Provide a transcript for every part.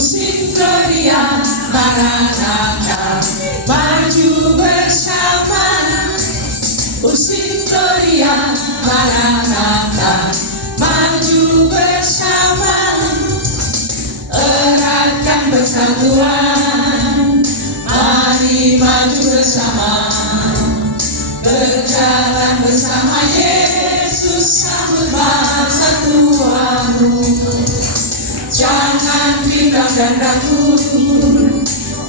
Pusing teriak Maranatha, maju bersama. Pusing teriak Maranatha, maju bersama. Eratkan persatuan, mari maju bersama. Berjalan bersama Yesus, sambut persatuanmu. Jangan bimbang dan ragu,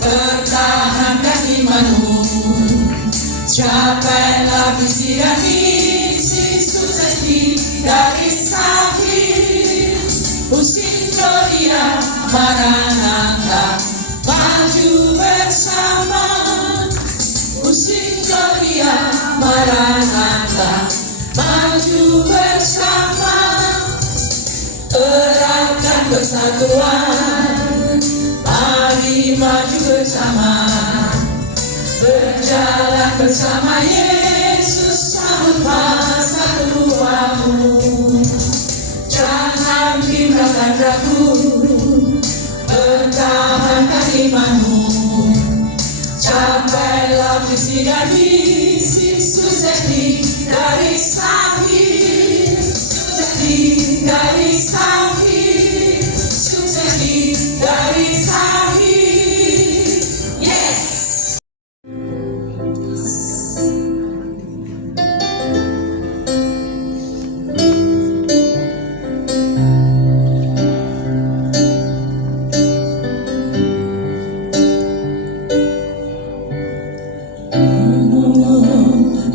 pertahankan imanmu. Capailah visi dan misi, sukses di garis akhir. Pusing teriak Maranatha, maju bersama. Pusing teriak Maranatha, maju bersama. Eratkan persatuan, mari maju bersama. Berjalan bersama Yesus, sambut persatuanmu. Jangan bimbang dan ragu, pertahankan imanmu. Capailah visi dan misi, sukses di garis akhir. Sukses di garis akhir, sukses di garis akhir. Yes!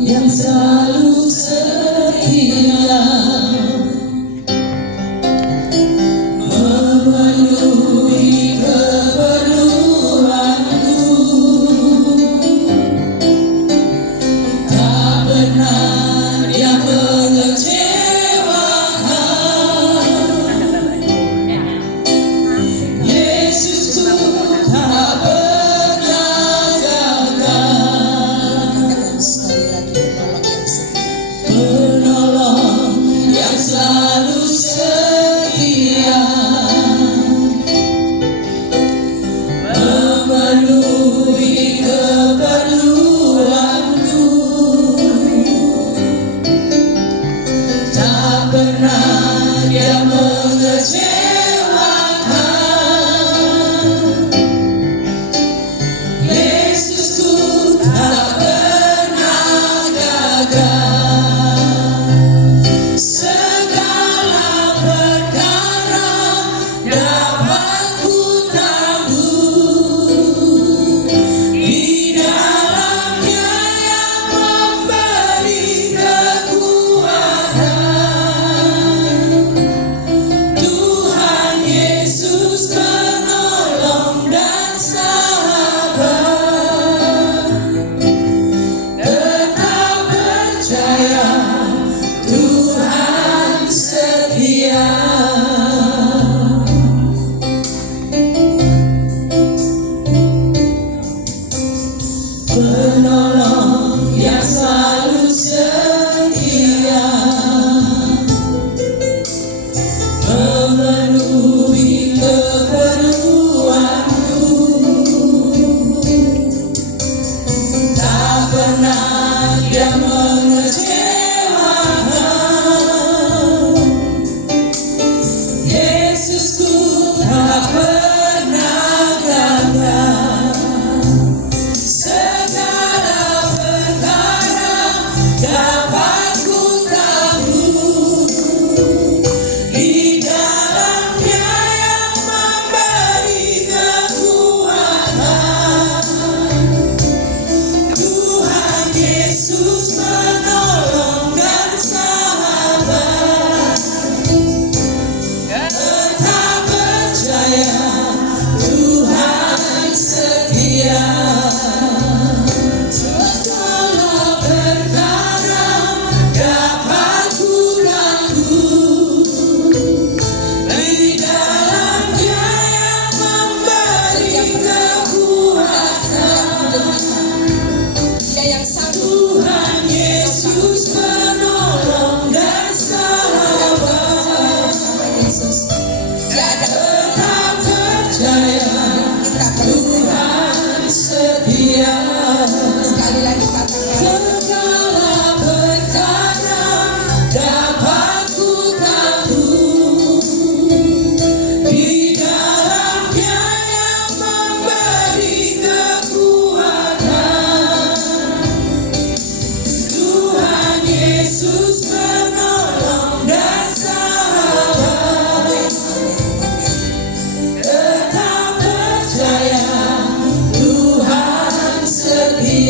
Yang selalu setia, memenuhi keperluanku, tak pernah dia mengecewakan. Yesusku tak pernah gagal. Penolong yang selalu setia, memenuhi keperluanku, tak pernah dia mengecewakan. Yesusku tak pernah gagal. Segala perkara dapat ku tanggung di dalamnya yang memberi kekuatan. Tuhan Yesus penolong dan sahabat. Tetap percaya, Tuhan setia. Penolong yang selalu setia, memenuhi keperluanku, tak pernah dia mengecewakan. Yesusku tak pernah gagal. Segala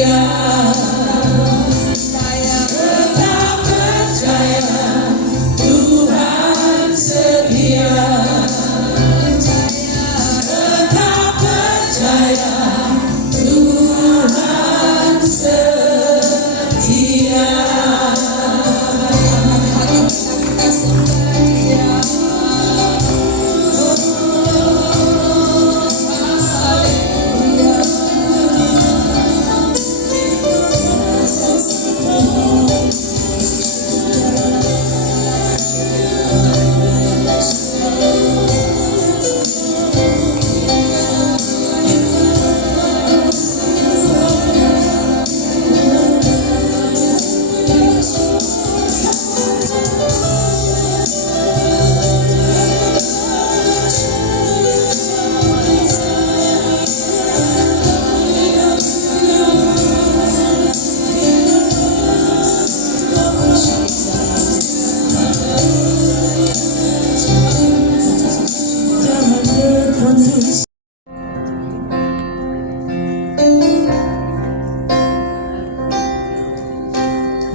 setia, tetap percaya Tuhan setia, tetap percaya Tuhan setia.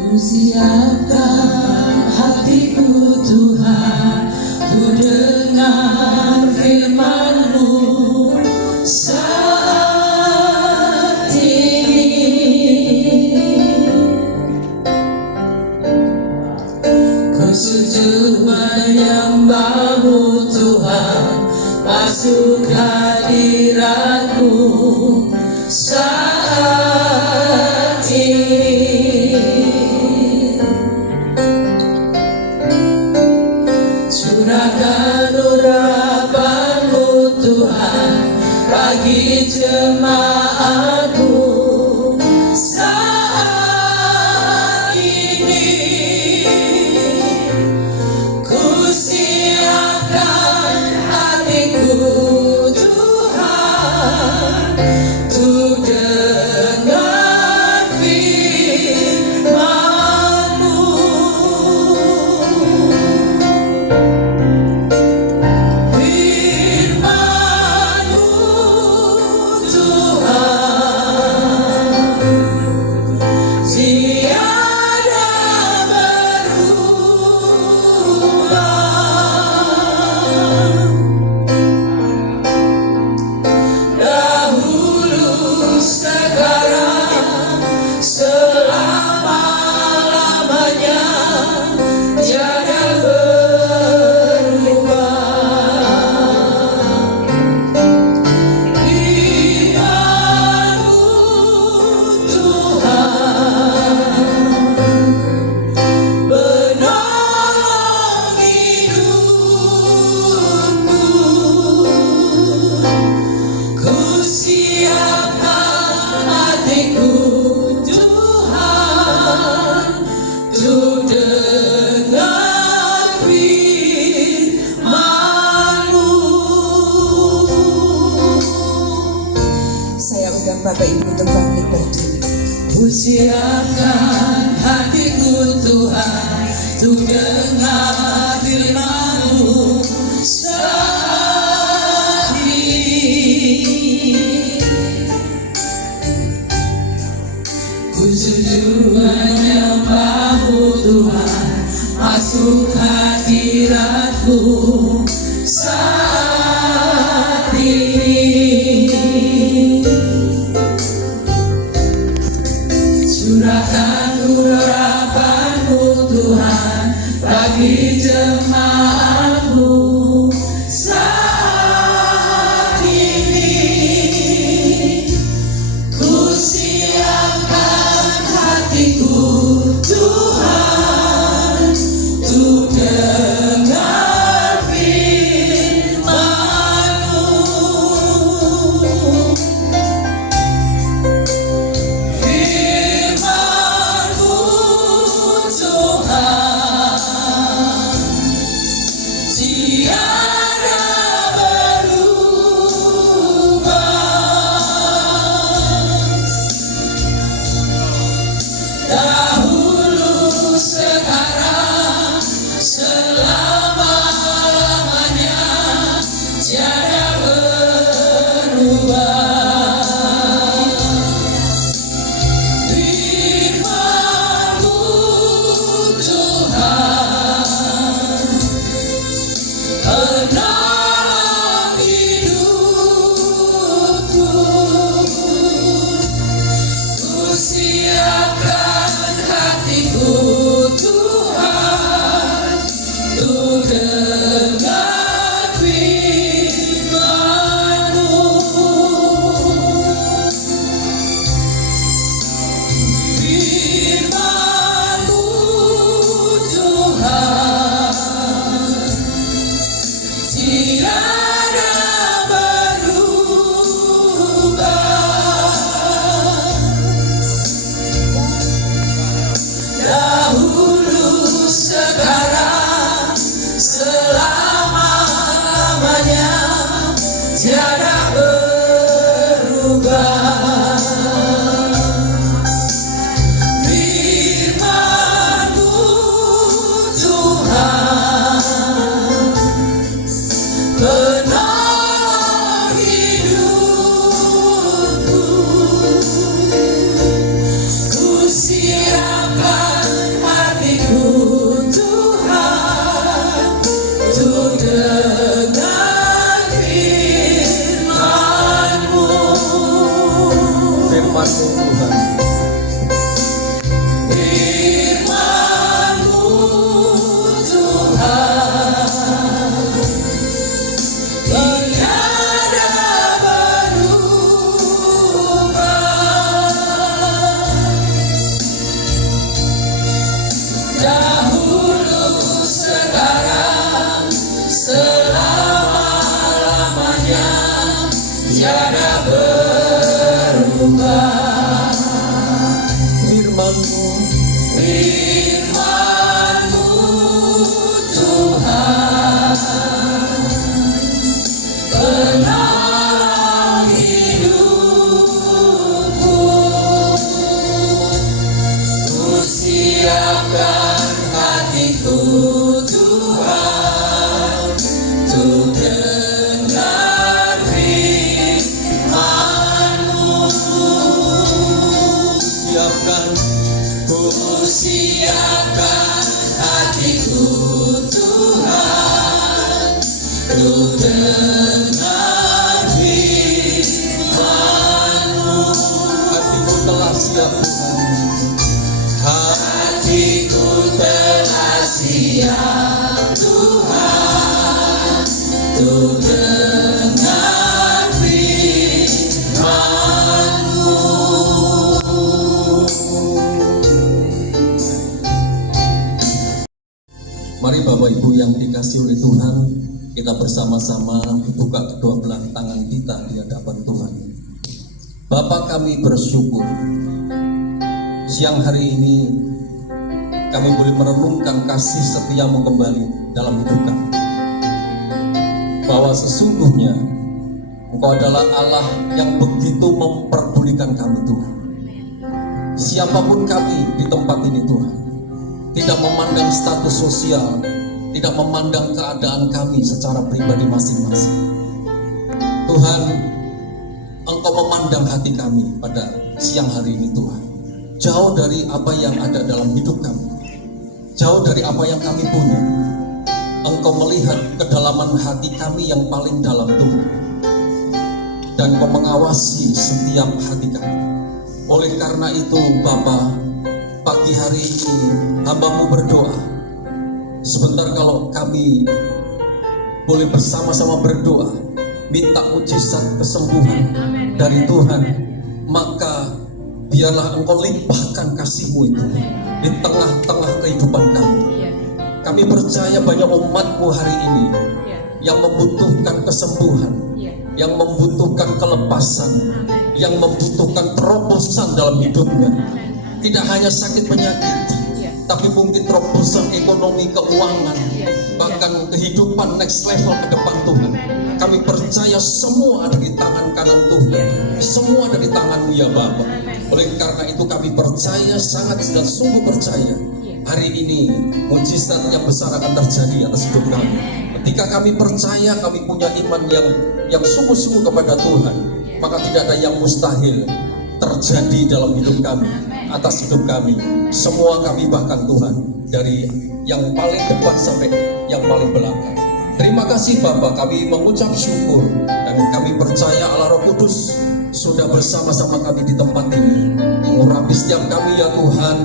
Ku siapkan hatiku Tuhan, ku dengar firman-Mu saat ini. Ku sujud menyembah-Mu Tuhan, masuk hadirat-Mu saat ini. Curahkan urapan-Mu Tuhan bagi jemaat-Mu saat ini. Ku siapkan hatiku Tuhan, untuk dengar firman-Mu. Bapak Ibu untuk bangkit berdiri. Ku siapkan hatiku Tuhan, untuk dengar firman-Mu saat ini. Ku sujud menyembah-Mu Tuhan, masuk hadirat-Mu saat ini. Curahkan urapan-Mu Tuhan bagi jemaat-Mu saat ini. Ku siapkan hatiku Tuhan, untuk dengar firman-Mu. Firman-Mu Firman-Mu Tuhan, penolong hidupku. Ku siapkan hatiku Tuhan, untuk dengar firman-Mu. Ku siapkan hatiku Tuhan, untuk dengar firman-Mu. Hatiku telah siap Hatiku telah siap Tuhan, untuk dengar firman-Mu. Mari Bapak Ibu yang dikasihi oleh Tuhan, kita bersama-sama buka kedua belah tangan kita di hadapan Tuhan. Bapa, kami bersyukur siang hari ini kami boleh merenungkan kasih setia-Mu kembali dalam hidup kami. Bahwa sesungguhnya Engkau adalah Allah yang begitu memperdulikan kami Tuhan. Siapapun kami di tempat ini Tuhan, tidak memandang status sosial, tidak memandang keadaan kami secara pribadi masing-masing. Tuhan, Engkau memandang hati kami pada siang hari ini Tuhan. Jauh dari apa yang ada dalam hidup kami, jauh dari apa yang kami punya. Engkau melihat kedalaman hati kami yang paling dalam Tuhan, dan Engkau mengawasi setiap hati kami. Oleh karena itu Bapa, pagi hari ini hamba-Mu berdoa. Sebentar kalau kami boleh bersama-sama berdoa, minta mujizat kesembuhan dari Tuhan, maka biarlah Engkau limpahkan kasih-Mu itu di tengah-tengah kehidupan kami. Kami percaya banyak umat-Mu hari ini yang membutuhkan kesembuhan, yang membutuhkan kelepasan, yang membutuhkan terobosan dalam hidupnya. Tidak hanya sakit penyakit, tapi mungkin terobosan ekonomi, keuangan, bahkan kehidupan next level ke depan Tuhan. Kami percaya semua ada di tangan kanan Tuhan, semua ada di tangan-Mu ya Bapa. Oleh karena itu kami percaya, sangat dan sungguh percaya, hari ini mujizat yang besar akan terjadi atas hidup kami. Ketika kami percaya, kami punya iman yang sungguh-sungguh kepada Tuhan, maka tidak ada yang mustahil terjadi dalam hidup kami, atas hidup kami. Semua kami bahkan Tuhan, dari yang paling depan sampai yang paling belakang. Terima kasih Bapa, kami mengucap syukur dan kami percaya Allah Roh Kudus sudah bersama-sama kami di tempat ini, mengurapi setiap kami ya Tuhan,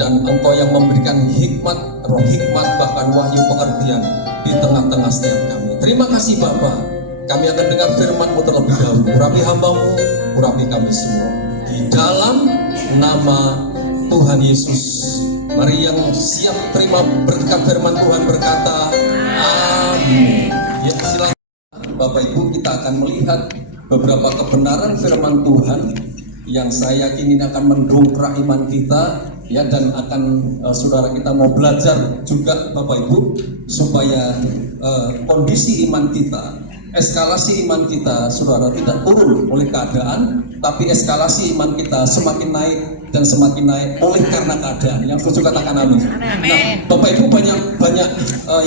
dan Engkau yang memberikan hikmat, roh hikmat, bahkan wahyu pengertian di tengah-tengah setiap kami. Terima kasih Bapa, kami akan dengar firman-Mu terlebih dahulu. Urapi hamba-Mu, urapi kami semua, di dalam nama Tuhan Yesus. Mari yang siap terima berkat firman Tuhan berkata amin. Ya, silakan Bapak Ibu, kita akan melihat beberapa kebenaran firman Tuhan yang saya yakin ini akan mendongkrak iman kita, ya, dan akan saudara kita mau belajar juga Bapak Ibu, supaya kondisi iman kita, eskalasi iman kita saudara tidak turun oleh keadaan, tapi eskalasi iman kita semakin naik dan semakin naik oleh karena keadaan. Yang setuju katakan amin. Nah, Bapak Ibu, banyak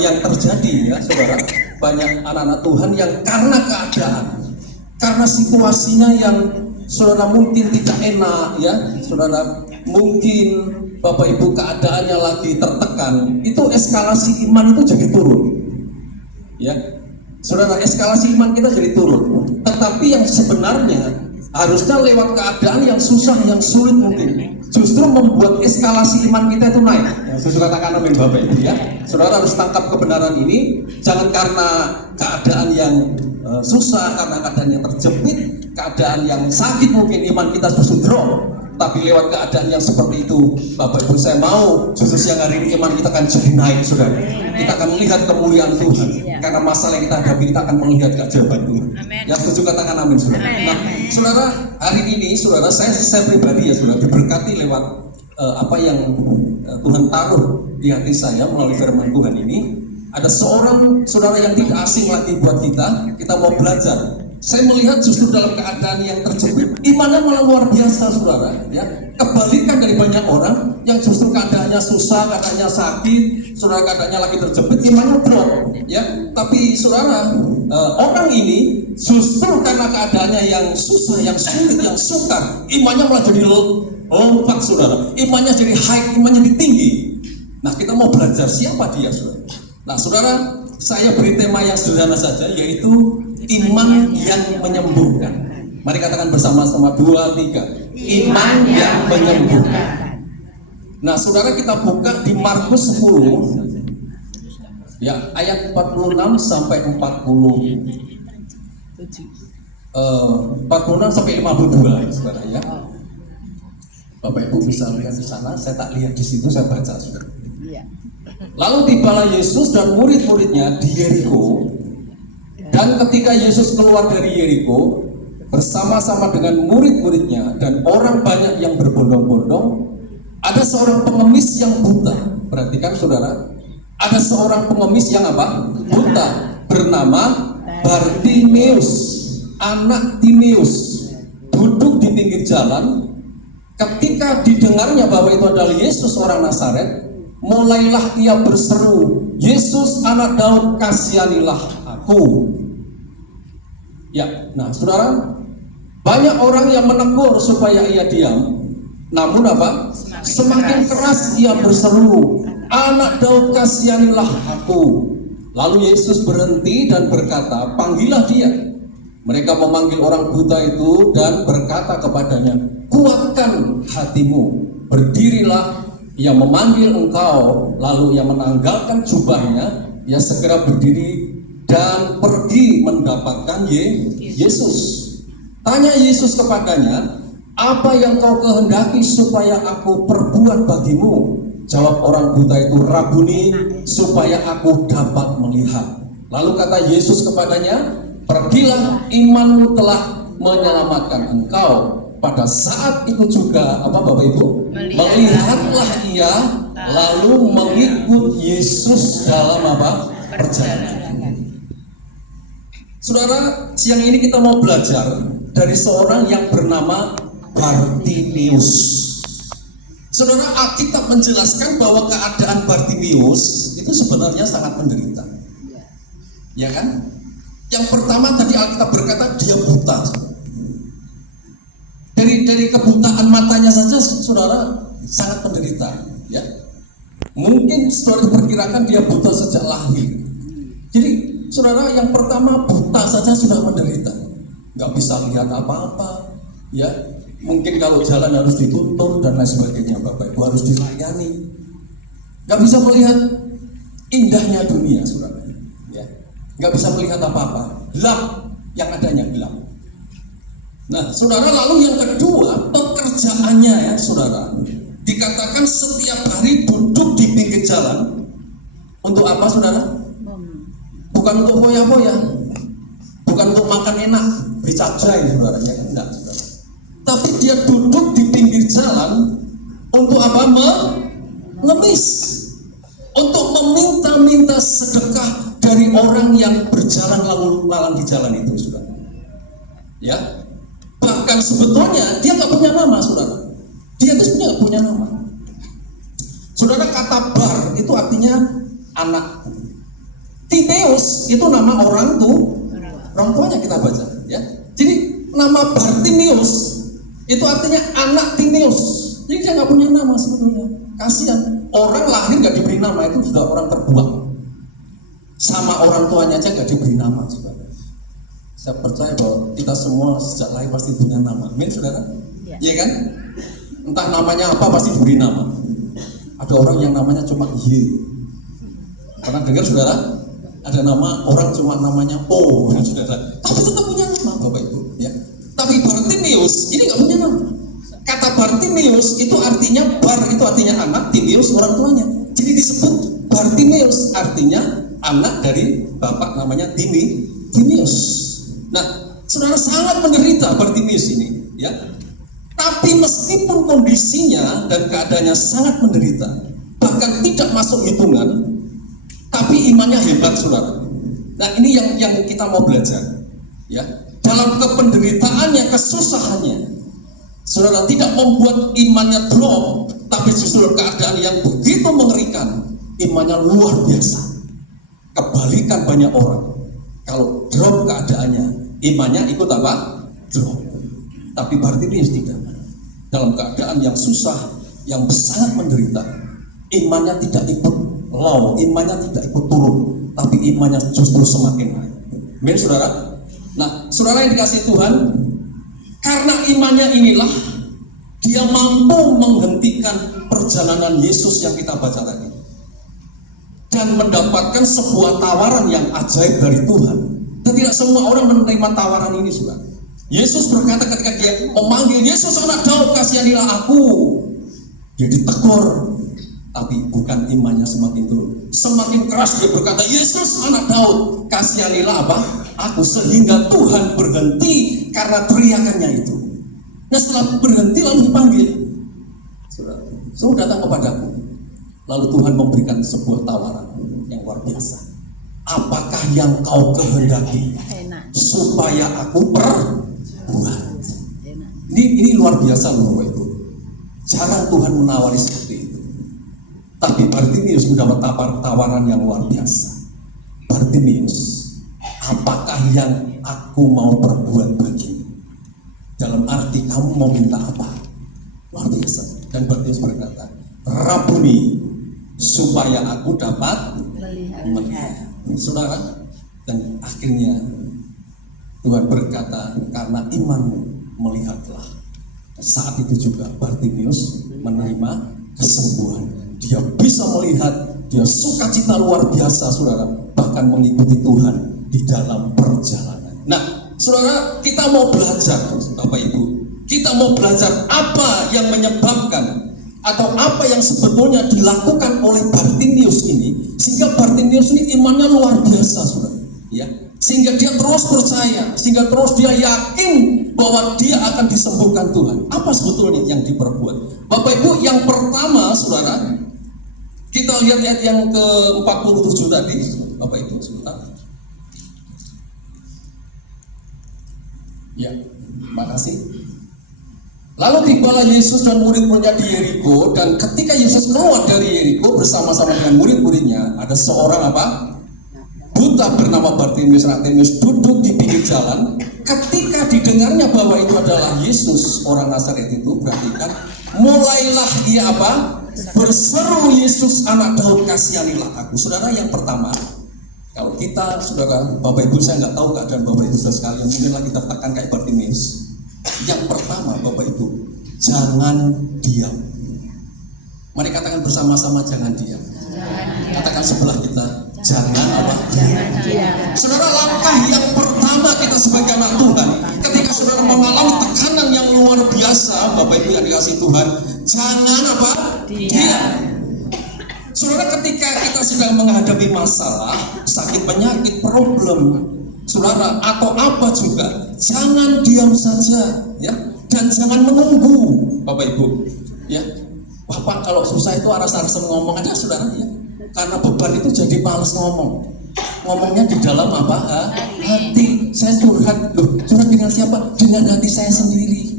yang terjadi ya saudara, banyak anak-anak Tuhan yang karena keadaan, karena situasinya yang saudara mungkin tidak enak ya saudara, mungkin Bapak Ibu keadaannya lagi tertekan, itu eskalasi iman itu jadi turun ya saudara, eskalasi iman kita jadi turun. Tetapi yang sebenarnya harusnya lewat keadaan yang susah, yang sulit mungkin, justru membuat eskalasi iman kita itu naik. Saudara katakan amin Bapak Ibu ya. Saudara harus tangkap kebenaran ini. Jangan karena keadaan yang susah, karena keadaan yang terjepit, keadaan yang sakit mungkin iman kita justru drop. Tapi lewat keadaan yang seperti itu, Bapak Ibu, saya mau justru siang hari ini iman kita akan jadi naik saudara. Kita akan melihat kemuliaan Tuhan. Karena masalah yang kita hadapi, kita akan melihat keajaiban Tuhan. Yang setuju katakan amin saudara. Nah saudara, hari ini saudara, saya pribadi ya saudara, diberkati lewat apa yang Tuhan taruh di hati saya melalui firman Tuhan ini. Ada seorang saudara yang tidak asing lagi buat kita mau belajar. Saya melihat justru dalam keadaan yang terjepit, imannya malah luar biasa, saudara. Ya, kebalikan dari banyak orang yang justru keadaannya susah, keadaannya sakit, saudara, keadaannya lagi terjepit, imannya drop. Ya, tapi saudara, orang ini justru karena keadaannya yang susah, yang sulit, yang sukar, imannya malah jadi lompat, saudara. Imannya jadi high, imannya jadi tinggi. Nah, kita mau belajar siapa dia, saudara. Nah, saudara, saya beri tema yang sederhana saja, yaitu iman yang menyembuhkan. Mari katakan bersama-sama 2, 3. Iman yang menyembuhkan. Nah, saudara, kita buka di Markus 10 ya, ayat 46 sampai 46 sampai 52, saudara ya. Bapak Ibu bisa lihat di sana, saya tak lihat di situ, saya baca, saudara. Lalu tibalah Yesus dan murid-muridnya di Yeriko. Dan ketika Yesus keluar dari Yeriko bersama-sama dengan murid-muridnya dan orang banyak yang berbondong-bondong, ada seorang pengemis yang buta. Perhatikan, saudara, ada seorang pengemis yang apa? Buta, bernama Bartimeus, anak Timeus, duduk di pinggir jalan. Ketika didengarnya bahwa itu adalah Yesus orang Nazaret, mulailah ia berseru, "Yesus anak Daud, kasihanilah aku." Ya, nah saudara, banyak orang yang menegur supaya ia diam. Namun apa? Semakin keras ia berseru, "Anak Daud, kasihanilah aku." Lalu Yesus berhenti dan berkata, "Panggillah dia." Mereka memanggil orang buta itu dan berkata kepadanya, "Kuatkan hatimu, berdirilah." Ia memanggil engkau, lalu ia menanggalkan jubahnya, ia segera berdiri dan pergi mendapatkan Yesus. Tanya Yesus kepadanya, "Apa yang kau kehendaki supaya aku perbuat bagimu?" Jawab orang buta itu, "Rabuni, supaya aku dapat melihat." Lalu kata Yesus kepadanya, "Pergilah, imanmu telah menyelamatkan engkau." Pada saat itu juga Bapak Ibu, melihatlah ia lalu mengikut Yesus dalam perjalanan. Saudara, siang ini kita mau belajar dari seorang yang bernama Bartimeus. Saudara, Alkitab menjelaskan bahwa keadaan Bartimeus itu sebenarnya sangat menderita. Ya kan? Yang pertama tadi Alkitab berkata dia buta. Dari kebutaan matanya saja, saudara, sangat menderita. Ya, mungkin saudara perkirakan dia buta sejak lahir. Jadi, saudara, yang pertama buta saja sudah menderita, nggak bisa lihat apa-apa. Ya, mungkin kalau jalan harus ditutup dan lain sebagainya, Bapak Ibu, harus dilayani. Nggak bisa melihat indahnya dunia, saudara. Ya, nggak bisa melihat apa-apa, gelap, yang adanya gelap. Nah, saudara, lalu yang kedua, pekerjaannya ya, saudara, dikatakan setiap hari duduk di pinggir jalan. Untuk apa, saudara? Bukan untuk foya-foya, bukan untuk makan enak, dicacai, saudara, ya, enggak, saudara. Tapi dia duduk di pinggir jalan untuk apa? Mengemis, untuk meminta-minta sedekah dari orang yang berjalan lalu-lalang di jalan itu, saudara. Ya. Bahkan sebetulnya dia nggak punya nama, saudara. Dia itu sebenarnya nggak punya nama. Saudara, kata Bar itu artinya anak. Timeus itu nama orang tuanya kita baca. Ya. Jadi nama Bartimeus itu artinya anak Timeus. Jadi dia nggak punya nama sebetulnya. Kasihan, orang lahir nggak diberi nama itu sudah orang terbuang. Sama orang tuanya aja nggak diberi nama, saudara. Saya percaya bahwa kita semua sejak lahir pasti punya nama, amin, saudara? Iya kan? Entah namanya apa pasti diberi nama. Ada orang yang namanya cuma Y. Pernah dengar, saudara? Ada nama orang cuma namanya O, saudara. Tapi tetap punya nama, Bapak Ibu. Ya. Tapi Bartimeus ini nggak punya nama. Kata Bartimeus itu artinya Bar itu artinya anak, Timeus orang tuanya. Jadi disebut Bartimeus artinya anak dari bapak namanya Timeus. Nah, saudara, sangat menderita Bartimeus ini, ya. Tapi meskipun kondisinya dan keadaannya sangat menderita, bahkan tidak masuk hitungan, tapi imannya hebat, saudara. Nah, ini yang kita mau belajar, ya. Dalam kependeritaannya, kesusahannya, saudara, tidak membuat imannya drop, tapi justru keadaan yang begitu mengerikan, imannya luar biasa. Kebalikan banyak orang, kalau drop keadaannya, imannya ikut apa? Drop. Tapi Bartimius tidak. Dalam keadaan yang susah, yang sangat menderita, imannya tidak ikut low, imannya tidak ikut turun, tapi imannya justru semakin naik. Amin, saudara. Nah, saudara yang dikasihi Tuhan, karena imannya inilah dia mampu menghentikan perjalanan Yesus yang kita baca tadi dan mendapatkan sebuah tawaran yang ajaib dari Tuhan. Dan tidak semua orang menerima tawaran ini, saudara. Yesus berkata ketika dia memanggil, Yesus anak Daud, kasihanilah aku. Dia ditegur, tapi bukan imannya semakin turun. Semakin keras dia berkata, Yesus anak Daud, kasihanilah apa? Aku. Sehingga Tuhan berhenti karena teriakannya itu. Nah, setelah berhenti lalu dipanggil, suruh datang kepadaku. Lalu Tuhan memberikan sebuah tawaran yang luar biasa. Apakah yang kau kehendaki supaya aku perbuat? Ini luar biasa, loh, Bapak Ibu. Jarang Tuhan menawari seperti itu. Tapi Bartimius mendapat tawaran yang luar biasa. Bartimius, apakah yang aku mau perbuat bagimu? Dalam arti kamu mau minta apa? Luar biasa. Dan Bartimius berkata, Rabuni, supaya aku dapat melihat. Saudara, dan akhirnya Tuhan berkata, karena imanmu melihatlah. Saat itu juga Bartimius menerima kesembuhan. Dia bisa melihat, dia sukacita luar biasa, saudara, bahkan mengikuti Tuhan di dalam perjalanan. Nah, saudara, kita mau belajar, Bapak Ibu, kita mau belajar apa yang menyebabkan atau apa yang sebetulnya dilakukan oleh Bartimius ini, sehingga Bartimius ini imannya luar biasa, saudara, ya. Sehingga dia terus percaya, sehingga terus dia yakin bahwa dia akan disembuhkan Tuhan. Apa sebetulnya yang diperbuat? Bapak Ibu, yang pertama, saudara, kita lihat ayat yang ke-47 tadi, Bapak Ibu, sebentar. Ya, makasih. Lalu tibalah Yesus dan murid-muridnya di Yeriko, dan ketika Yesus keluar dari Yeriko bersama-sama dengan murid-muridnya, ada seorang apa? Buta bernama Bartimius duduk di pinggir jalan. Ketika didengarnya bahwa itu adalah Yesus orang Nazaret itu, perhatikan, mulailah ia apa? Berseru, Yesus anak Daud, kasihanilah aku. Saudara, yang pertama, kalau kita, saudara, Bapak Ibu, saya nggak tahu keadaan Bapak Ibu sekalian, mungkinlah kita tekan kayak Bartimius. Yang pertama, Bapak Ibu, jangan diam. Mari katakan bersama-sama, jangan diam. Katakan sebelah kita, jangan apa? Saudara, langkah yang pertama kita sebagai anak Tuhan, ketika saudara mengalami tekanan yang luar biasa, Bapak Ibu yang dikasihi Tuhan, jangan apa? Diam. Saudara, ketika kita sedang menghadapi masalah, sakit penyakit, problem, saudara, atau apa juga, jangan diam saja, ya, dan jangan menunggu, Bapak Ibu, ya. Bapak kalau susah itu aras-arasan ngomong aja, saudara, ya. Karena beban itu jadi malas ngomongnya di dalam apa? Hati. Saya curhat, loh, curhat dengan siapa? Dengan hati saya sendiri.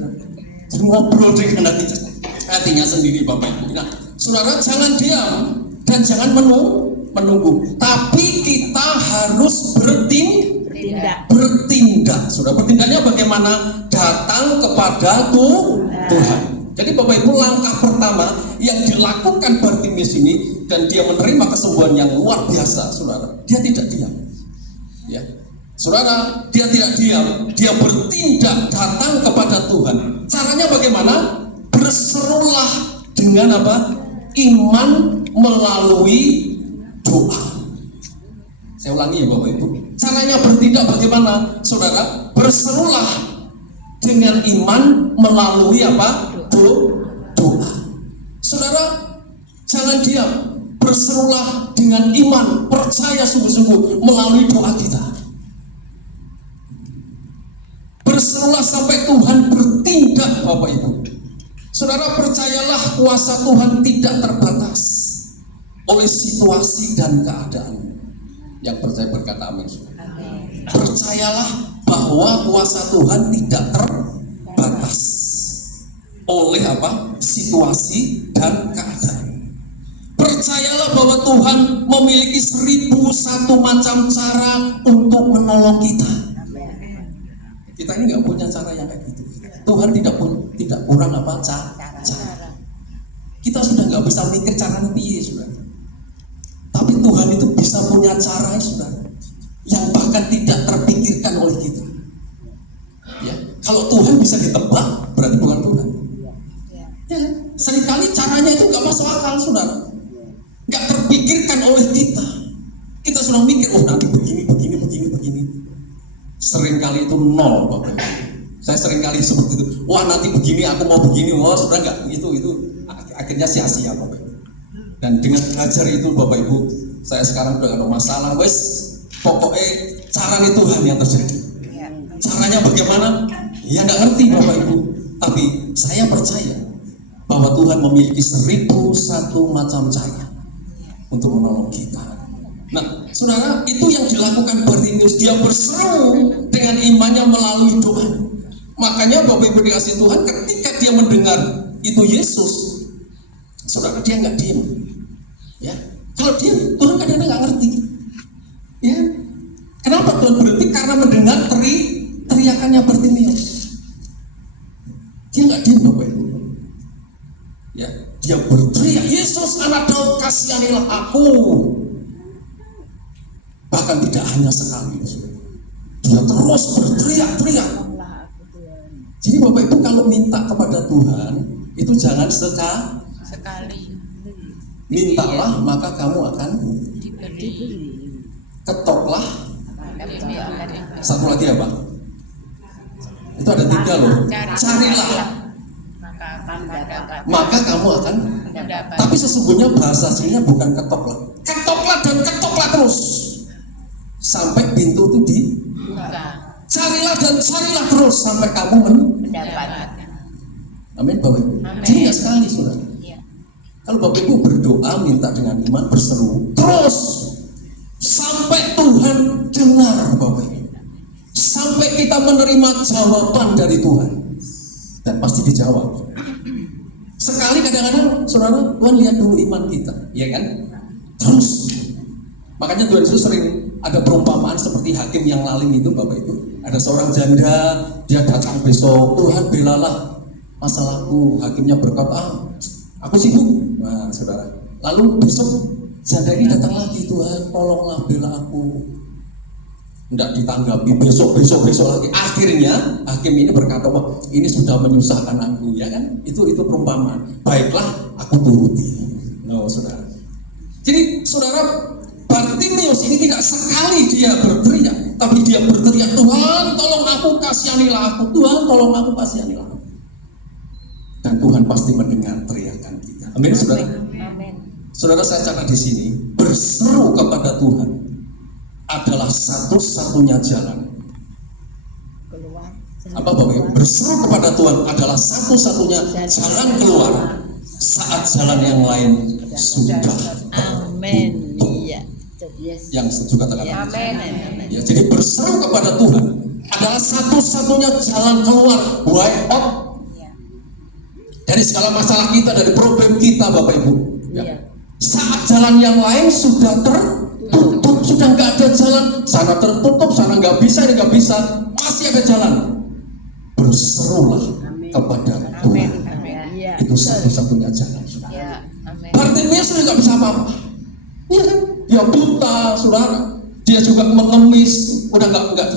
Jadi ngobrol dengan hatinya sendiri, Bapak Ibu. Nah, saudara, jangan diam dan jangan menunggu. Tapi kita harus bertindak. Saudara, bertindaknya bagaimana? Datang kepada Tuhan. Jadi Bapak Ibu, langkah pertama yang dilakukan Bartimius ini, dan dia menerima kesembuhan yang luar biasa, saudara, dia tidak diam, ya, saudara, dia tidak diam, dia bertindak datang kepada Tuhan. Caranya bagaimana? Berserulah dengan apa? Iman melalui doa. Saya ulangi ya Bapak Ibu, caranya bertindak bagaimana, saudara? Berserulah dengan iman melalui apa? Doa. Saudara, jangan diam, berserulah dengan iman, percaya sungguh-sungguh melalui doa kita. Berserulah sampai Tuhan bertindak Tidak, Bapak Ibu. Saudara, percayalah kuasa Tuhan tidak terbatas oleh situasi dan keadaan. Yang percaya berkata amin. Percayalah bahwa kuasa Tuhan tidak terbatas oleh apa? Situasi dan keadaan. Percayalah bahwa Tuhan memiliki 1001 macam cara untuk menolong kita. Kita ini nggak punya cara yang kayak gitu. Tuhan tidak kurang apa cara. Kita sudah nggak bisa mikir caranya piye, saudara. Tapi Tuhan itu bisa punya cara, saudara, yang bahkan tidak terpikirkan oleh kita. Ya, kalau Tuhan bisa ditebak, berarti bukan Tuhan. Ya, seringkali caranya itu nggak masuk akal, saudara. Nggak terpikirkan oleh kita. Kita sudah mikir, oh nanti begini. Seringkali itu nol, Bapak. Saya seringkali seperti itu. Wah nanti begini, aku mau begini. Wah sudah nggak, itu akhirnya sia-sia, Bapak. Dan dengan belajar itu, Bapak Ibu, saya sekarang udah nggak ada masalah. Wes, pokoknya caranya Tuhan yang terjadi. Caranya bagaimana? Ya nggak ngerti, Bapak Ibu. Tapi saya percaya bahwa Tuhan memiliki 1001 macam cara untuk menolong kita. Nah, saudara, itu yang dilakukan Bartimius. Dia berseru dengan imannya melalui doa. Makanya Bapak Ibu dikasih Tuhan, ketika dia mendengar itu Yesus, saudara, dia nggak diam. Ya, kalau diam, Tuhan kadang-kadang nggak ngerti. Ya, kenapa Tuhan berhenti? Karena mendengar teriakannya Bartimius. Dia nggak diam, Bapak Ibu. Ya, dia berteriak, Yesus anak Daud, kasihanilah aku. Bahkan tidak hanya sekali, dia terus berteriak-teriak. Jadi Bapak Ibu kalau minta kepada Tuhan itu jangan sekali. Mintalah maka kamu akan diberi. Ketoklah. Satu lagi apa? Itu ada 3 loh. Carilah. Maka kamu akan mendapat. Tapi sesungguhnya bahasa aslinya bukan ketoklah. Ketoklah dan ketoklah terus sampai pintu itu dibuka. Carilah dan carilah terus sampai kamu mendapat. Amin, Bapak Ibu. Jadi nggak sekali, saudara. Kalau Bapak Ibu berdoa minta dengan iman, berseru terus sampai Tuhan dengar, Bapak Ibu. Sampai kita menerima jawaban dari Tuhan, dan pasti dijawab. Sekali kadang-kadang, saudara, Tuhan lihat dulu iman kita, ya kan? Terus, makanya Tuhan Yesus sering ada perumpamaan seperti hakim yang lalim itu, Bapak Ibu. Ada seorang janda, dia datang besok, Tuhan belalah masalahku. Hakimnya berkata, aku sibuk. Nah, saudara. Lalu besok janda ini datang lagi, Tuhan tolonglah bela aku. Tidak ditanggapi, besok lagi. Akhirnya hakim ini berkata, wah ini sudah menyusahkan aku, ya kan? Itu perumpamaan. Baiklah, aku turuti. Nah, saudara. Jadi, saudara, Bartimius ini tidak sekali dia berteriak, tapi dia berteriak, Tuhan tolong aku, kasihanilah aku. Tuhan tolong aku, kasihanilah aku. Dan Tuhan pasti mendengar teriakan kita. Amin, saudara. Amin. Saudara, saya catat di sini, berseru kepada Tuhan adalah satu-satunya jalan. Apa Bapak Ibu? Berseru kepada Tuhan adalah satu-satunya jalan keluar saat jalan yang lain sudah. Amin. Iya. Yang setuju katakan Amin. ya, jadi berseru kepada Tuhan adalah satu-satunya jalan keluar, way out dari segala masalah kita, dari problem kita, Bapak Ibu. Ya. Saat jalan yang lain sudah tertutup, sudah nggak ada jalan, sana tertutup, sana nggak bisa, ini nggak bisa, masih ada jalan. Berserulah kepada Tuhan. Itu satu-satunya jalan. Bartimius sudah nggak bisa apa-apa. Iya kan? Dia buta, saudara. Dia juga mengemis, udah nggak.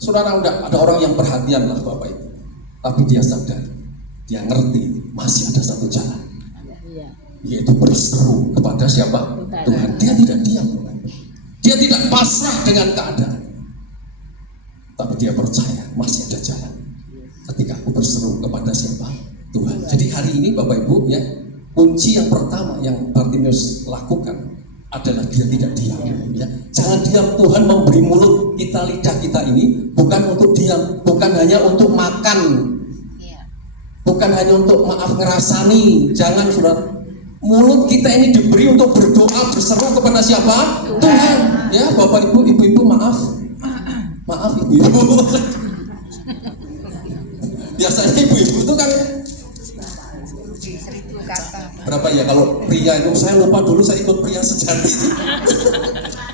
Saudara, udah ada orang yang perhatian lah, Bapak Ibu. Tapi dia sadar, dia ngerti masih ada satu jalan, yaitu berseru kepada siapa? Tuhan. Dia tidak diam, dia tidak pasrah dengan keadaan, tapi dia percaya masih ada jalan. Ketika aku berseru kepada siapa? Tuhan. Jadi hari ini Bapak Ibu, ya, kunci yang pertama yang Bartimius lakukan adalah dia tidak diam, ya. Jangan diam. Tuhan memberi mulut kita, lidah kita ini bukan untuk diam, bukan hanya untuk makan bukan hanya untuk maaf ngerasani. Jangan saudara. Mulut kita ini diberi untuk berdoa, berseru kepada siapa? Tuhan. Ya, Bapak Ibu, Ibu-ibu maaf ibu-ibu. Biasanya ibu-ibu itu kan berapa ya kalau pria itu, saya lupa dulu, saya ikut pria sejati itu.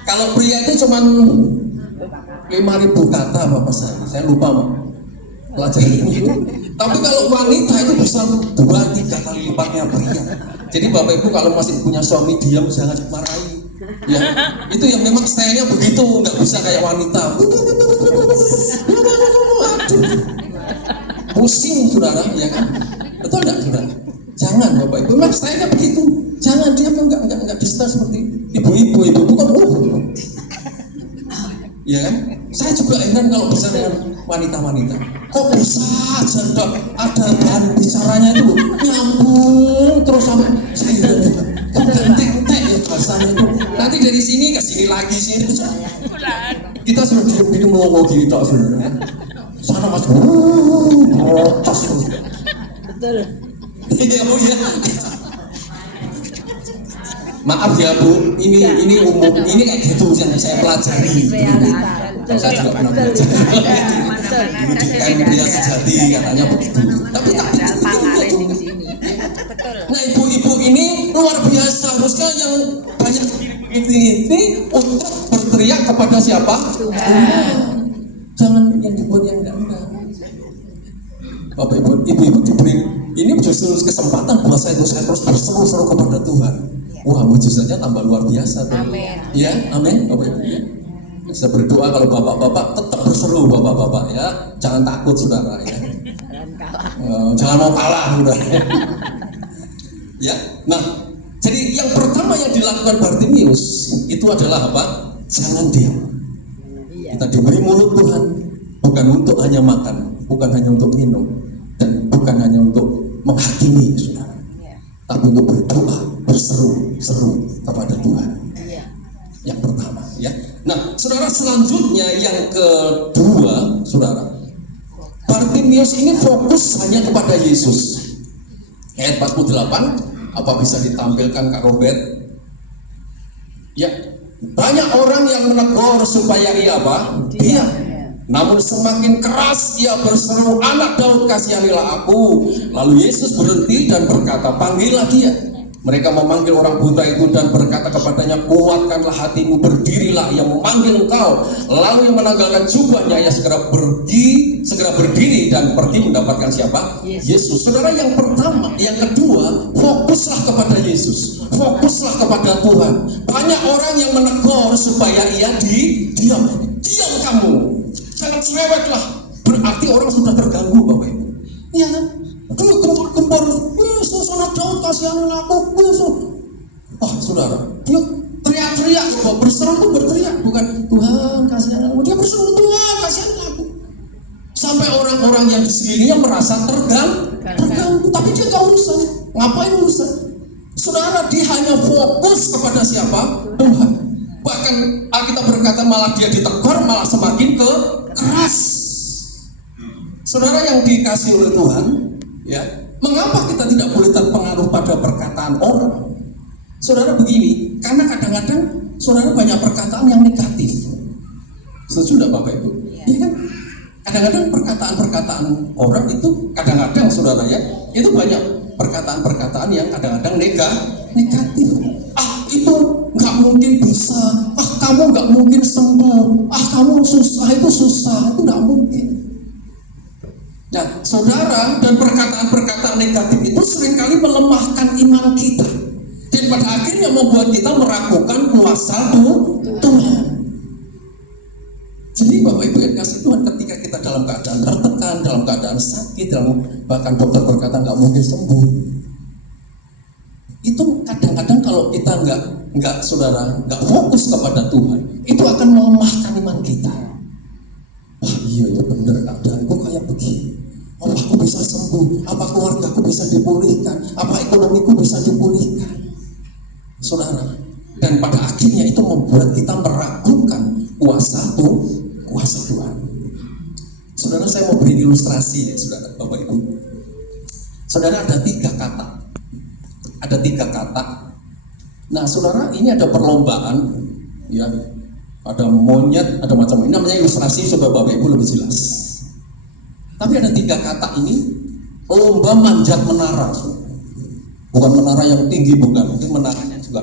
Kalau pria itu cuman 5.000 kata Bapak saya lupa Pak. Pelajari. Tapi kalau wanita itu bisa 2-3 kali lipatnya pria. Jadi Bapak Ibu kalau masih punya suami diam, jangan dimarahi. Ya, itu yang memang stylenya begitu, nggak bisa kayak wanita. Pusing saudara, ya kan? Betul nggak saudara? Jangan Bapak Ibu, memang stylenya begitu. Jangan dia nggak distal seperti ibu-ibu kan. Ya kan? Saya juga heran kalau bicara dengan wanita-wanita. Kok bisa ada bahan bicaranya itu nyambung terus sampai saya heran. Entek ya bahasanya itu. Nanti dari sini ke sini lagi sini. Kita sudah duduk melongo gitu saudara. Sana mas, protes. Betul. Iya Bu ya. Maaf ya Bu, ini umum, ini kayak gitu yang saya pelajari. Saya juga pernah belajar. Kan pria sejati katanya begitu. Tapi nah ibu-ibu ini luar biasa, harusnya yang banyak ini untuk berteriak kepada siapa? Jangan yang dibuat yang enggak. Bapak ibu diberi ini justru kesempatan buat saya terus berseru-seru kepada Tuhan. Wah, mujizatnya tambah luar biasa tuh. Amin. Ya, amin Bapak Ibu. Saya berdoa kalau bapak-bapak tetap berseru bapak-bapak ya, jangan takut saudara ya. Jangan mau kalah saudara. Ya, nah, jadi yang pertama yang dilakukan Bartimius itu adalah apa? Jangan diam. Kita diberi mulut Tuhan bukan untuk hanya makan, bukan hanya untuk minum, dan bukan hanya untuk menghakimi saudara, tapi untuk berdoa, berseru kepada Tuhan. Yang pertama, ya. Nah, saudara, selanjutnya yang kedua, saudara, Bartimius ini fokus hanya kepada Yesus. Ayat 48, apa bisa ditampilkan Kak Robert? Ya, banyak orang yang menegur supaya ia apa? Diam. Namun semakin keras ia berseru, "Anak Daud, kasihanilah aku." Lalu Yesus berhenti dan berkata, "Panggillah dia." Mereka memanggil orang buta itu dan berkata kepadanya, "Kuatkanlah hatimu, berdirilah." Ia memanggil engkau. Lalu yang menanggalkan jubahnya, ia segera berdiri dan pergi mendapatkan siapa? Yesus. Saudara, yang pertama, yang kedua, fokuslah kepada Yesus, fokuslah kepada Tuhan. Banyak orang yang menegur supaya ia diam kamu, jangan cerewetlah. Berarti orang sudah terganggu Bapak Ibu. Iya kan? Gempar, Yesus anak Daud, kasihanilah aku, Yesus. Oh saudara, dia teriak-teriak, berseru itu berteriak, bukan Tuhan kasihanilah aku. Dia berseru, Tuhan kasihanilah aku. Sampai orang-orang yang di sekelilingnya merasa terganggu, tapi dia nggak urusan. Ngapain urusan? Saudara, dia hanya fokus kepada siapa? Tuhan. Bahkan Alkitab berkata malah dia ditegur, malah semakin keras. Saudara yang dikasih oleh Tuhan, ya, mengapa kita tidak boleh terpengaruh pada perkataan orang? Saudara, begini, karena kadang-kadang saudara banyak perkataan yang negatif. Setuju tidak Bapak Ibu? Iya kan? Kadang-kadang perkataan-perkataan orang itu, kadang-kadang saudara ya, itu banyak perkataan-perkataan yang kadang-kadang negatif. Ah, itu nggak mungkin bisa. Ah, kamu nggak mungkin sembuh. Ah, kamu susah, itu nggak mungkin. Nah, saudara, dan perkataan-perkataan negatif itu seringkali melemahkan iman kita dan pada akhirnya membuat kita meragukan kuasa Tuhan. Jadi Bapak Ibu yang kasih Tuhan, ketika kita dalam keadaan tertekan, dalam keadaan sakit, bahkan dokter berkata nggak mungkin sembuh, itu kadang-kadang kalau kita nggak saudara nggak fokus kepada Tuhan, itu akan melemahkan iman kita. Wah iya ya benar, keadaanku kayak begini. Apa aku bisa sembuh? Apa keluargaku bisa dipulihkan? Apa ekonomiku bisa dipulihkan? Saudara, dan pada akhirnya itu membuat kita meragukan kuasa Tuhan. Saudara, saya mau beri ilustrasi ya, saudara, Bapak Ibu. Saudara, ada 3 kata. Ada 3 kata. Nah, saudara, ini ada perlombaan, ya. Ada monyet, ada macam ini namanya ilustrasi supaya Bapak Ibu lebih jelas. Tapi ada 3 kata ini, lomba manjat menara. Bukan menara yang tinggi, bukan. Mungkin menaranya juga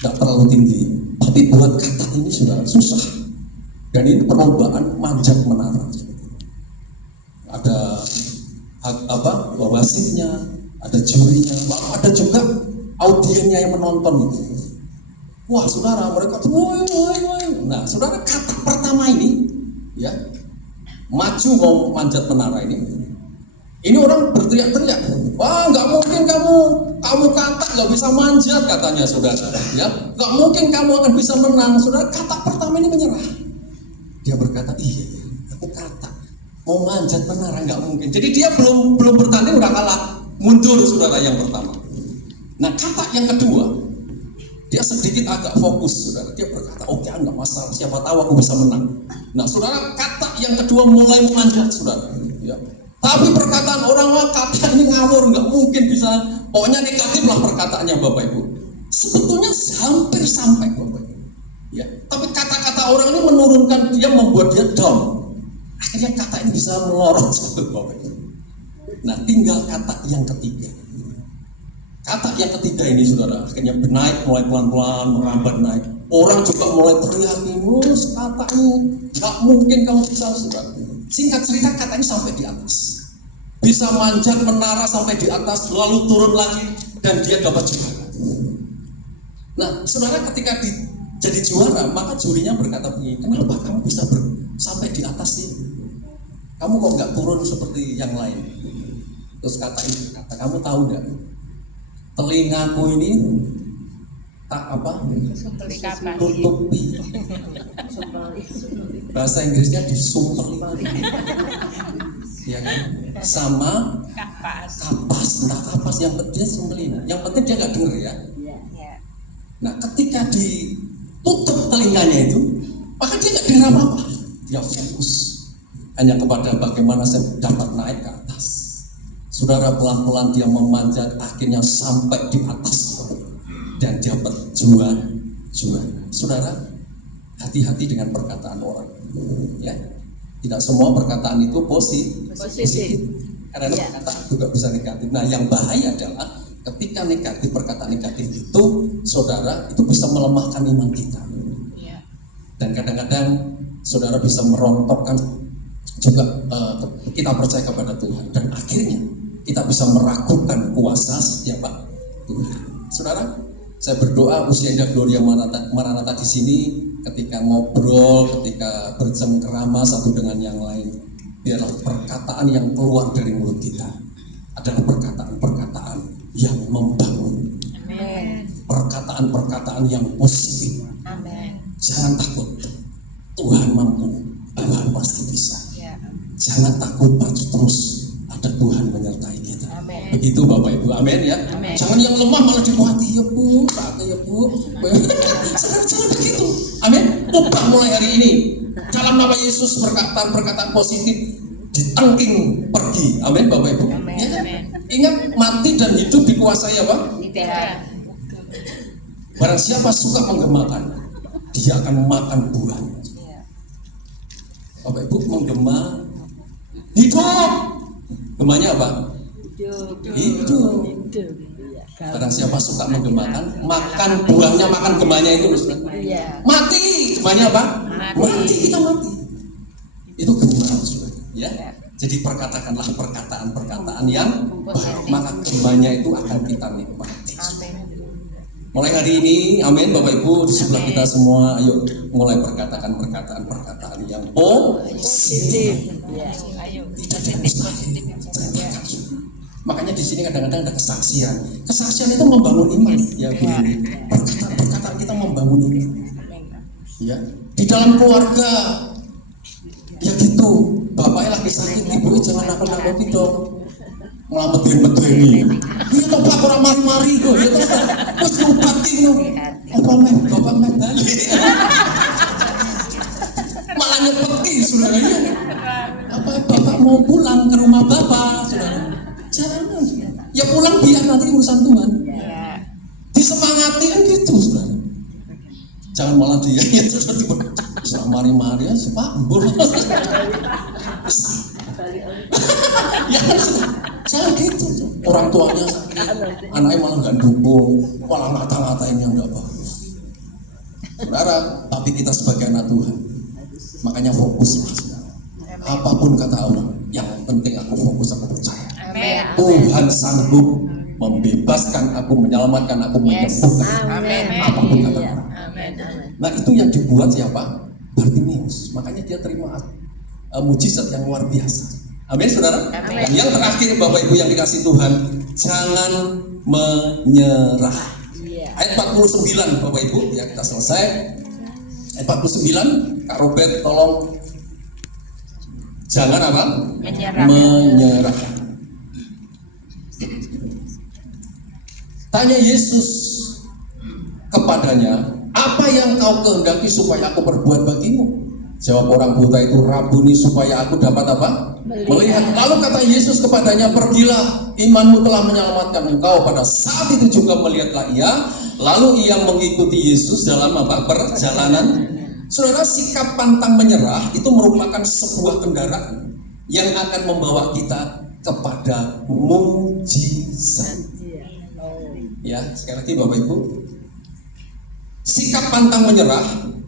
tidak terlalu tinggi. Tapi buat kata ini sudah susah. Dan ini perlombaan manjat menara. Ada wasitnya, ada jurinya, ada juga audiennya yang menonton itu. Wah, saudara, mereka tuh woi. Nah, saudara, kata pertama ini, ya, maju mau manjat menara ini orang berteriak-teriak. Wah, nggak mungkin kamu kata nggak bisa manjat, katanya saudara. Ya, nggak mungkin kamu akan bisa menang. Saudara, kata pertama ini menyerah. Dia berkata, iya, aku kata mau manjat menara nggak mungkin. Jadi dia belum bertanding udah kalah, mundur saudara yang pertama. Nah, kata yang kedua, dia sedikit agak fokus, saudara. Dia berkata, oke, nggak masalah, siapa tahu aku bisa menang. Nah, saudara, kata yang kedua mulai memanjat, saudara. Ya. Tapi perkataan orang, kata ini ngawur, nggak mungkin bisa. Pokoknya negatif lah perkataannya, Bapak Ibu. Sebetulnya hampir sampai, Bapak Ibu. Ya. Tapi kata-kata orang ini menurunkan dia, membuat dia down. Akhirnya kata ini bisa melorot, Bapak Ibu. Nah, tinggal kata yang ketiga. Kata yang ketiga ini, saudara, akhirnya naik, mulai pelan-pelan, merambat naik. Orang juga mulai teriak, mus, kata ini nggak mungkin kamu bisa, saudara. Singkat cerita, kata ini sampai di atas. Bisa manjat menara sampai di atas, lalu turun lagi, dan dia dapat juara. Nah, saudara, ketika jadi juara, maka jurinya berkata begini, kenapa kamu bisa sampai di atas sih? Kamu kok nggak turun seperti yang lain? Terus kata ini, kamu tahu nggak? Telingaku ini tak tutupi. Bahasa Inggrisnya disumpeli, ya kan? Sama kapas, entah kapas yang penting sumpelin. Yang penting dia nggak denger ya. Nah, ketika ditutup telinganya itu, maka dia nggak dengar apa-apa. Dia fokus hanya kepada bagaimana saya dapat naik ke atas. Saudara, pelan-pelan dia memanjat, akhirnya sampai di atas dan dapat juara. Saudara, hati-hati dengan perkataan orang. Ya, tidak semua perkataan itu positif. Karena perkataan juga bisa negatif. Nah, yang bahaya adalah ketika negatif, perkataan negatif itu, saudara, itu bisa melemahkan iman kita. Dan kadang-kadang saudara bisa merontokkan juga kita percaya kepada Tuhan, dan akhirnya kita bisa meragukan kuasa Tuhan. Saudara, saya berdoa usia indah Gloria Maranatha di sini, ketika ngobrol, ketika bercengkerama satu dengan yang lain, biarlah perkataan yang keluar dari mulut kita adalah perkataan-perkataan yang membangun. Amin. Perkataan-perkataan yang positif. Amin. Jangan takut, Tuhan mampu, Tuhan pasti bisa. Ya. Jangan takut, maju terus, ada Tuhan menyertai kita. Amin. Begitu Bapak Ibu, amin ya. Amin. Jangan yang lemah malah dimuati, ya Bu, saatnya ya Bu. Jangan begitu, amin. Ubah mulai hari ini. Dalam nama Yesus, perkataan positif ditengking pergi, amin Bapak Ibu. Amin. Ya, kan? Amin. Ingat, mati dan hidup dikuasai apa? Tidak. Barang siapa suka menggemakan, dia akan makan buahnya. Bapak Ibu, menggema hidup. Gemanya apa? Hidup. Barang siapa suka menggemakan, makan buahnya, makan gemanya itu. Mati, gemanya apa? Mati, kita mati. Itu gema, ya. Jadi perkatakanlah perkataan-perkataan yang baik, maka gemanya itu akan kita nikmati. Mulai hari ini, amin Bapak Ibu, di sebelah kita semua, ayo mulai perkatakan perkataan-perkataan yang positif. Tidak ada yang mustahil. Makanya di sini kadang-kadang ada kesaksian. Kesaksian itu membangun iman, ya Bu. Perkataan-perkataan kita membangun iman. Ya, di dalam keluarga, ya gitu. Bapaknya lagi sakit, ibu jangan nakut-nakuti dong. Ngelametin-metin. Iya toh Pak, orang mari-mari kok. Ya toh, terus ngobati no. Apa bapak balik. Malah nyepeti saudaranya. Apa bapak mau pulang ke rumah bapak? biar nanti urusan Tuhan. Ya. Disemangati kan gitu, saudara. Jangan malah dia ya sudah mari-mari ya sepambul. Ya, jangan gitu. Orang tuanya sakit, anaknya malah nggak dukung, malah ngata-ngatain yang nggak bagus. Saudara, tapi kita sebagai anak Tuhan, makanya fokuslah. Apapun kata orang, yang penting aku fokus, aku percaya. Amin. Tuhan sanggup membebaskan aku, menyelamatkan aku, menyembuhkan. Amin. Apapun kata orang. Amin. Nah itu yang dibuat siapa? Bartimeus. Makanya dia terima mujizat yang luar biasa. Amin, saudara. Amin. Dan yang terakhir, Bapak Ibu yang dikasih Tuhan, jangan menyerah. Iya. Ayat 49, Bapak Ibu, ya kita selesai. Ayat 49, Kak Robert tolong. Jangan apa? Menyerah. Menyerah. Tanya Yesus kepadanya, apa yang kau kehendaki supaya aku perbuat bagimu? Jawab orang buta itu, Rabuni, supaya aku dapat apa? Melihat. Lalu kata Yesus kepadanya, pergilah, imanmu telah menyelamatkan engkau. Pada saat itu juga melihatlah ia. Lalu ia mengikuti Yesus dalam apa? Perjalanan. Saudara, sikap pantang menyerah itu merupakan sebuah kendaraan yang akan membawa kita kepada mujizat. Ya, sekali lagi Bapak Ibu, sikap pantang menyerah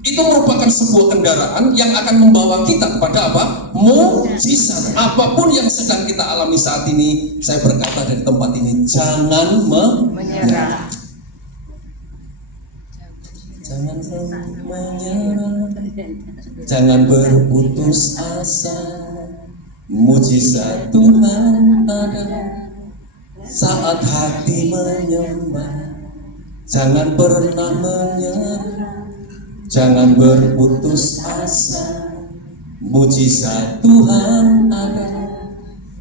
itu merupakan sebuah kendaraan yang akan membawa kita kepada apa? Mujizat. Apapun yang sedang kita alami saat ini, saya berkata dari tempat ini, jangan menyerah. Jangan menyerah. Jangan berputus asa. Mujizat Tuhan ada saat hati menyembah. Jangan pernah menyerah. Jangan berputus asa. Mujizat Tuhan ada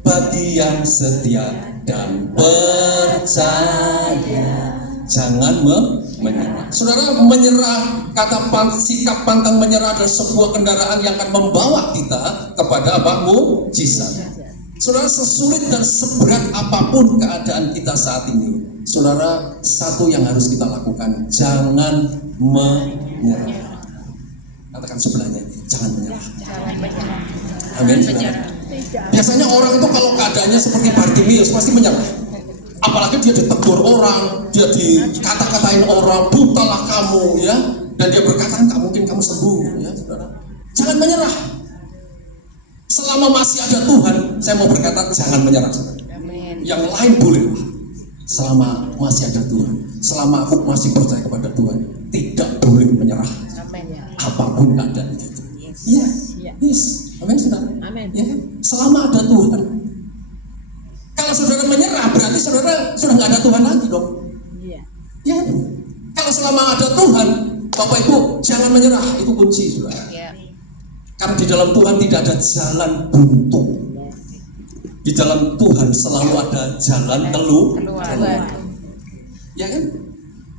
bagi yang setia dan percaya. Jangan menyerah. Saudara, menyerah, sikap pantang menyerah adalah sebuah kendaraan yang akan membawa kita kepada apa? Mujizat. Saudara, sesulit dan seberat apapun keadaan kita saat ini, saudara, satu yang harus kita lakukan, jangan menyerah. Katakan sebelahnya, jangan menyerah. Amin. Biasanya orang itu kalau keadaannya seperti Bartimeus pasti menyerah. Apalagi dia ditegur orang, dia dikata-katain orang, butalah kamu, ya. Dan dia berkata, nggak mungkin kamu sembuh, ya, saudara. Jangan menyerah. Selama masih ada Tuhan, saya mau berkata jangan menyerah. Amin. Yang lain boleh. Selama masih ada Tuhan, selama aku masih percaya kepada Tuhan, tidak boleh menyerah. Amin. Apapun keadaan itu. Iya. Yes. Amin, saudara. Amin. Ya, selama ada Tuhan. Kalau saudara menyerah, berarti saudara sudah nggak ada Tuhan lagi dong. Iya. Ya. Kalau selama ada Tuhan, Bapak Ibu jangan menyerah. Itu kunci, saudara. Iya. Karena di dalam Tuhan tidak ada jalan buntu. Di dalam Tuhan selalu ada jalan keluar. Ya kan?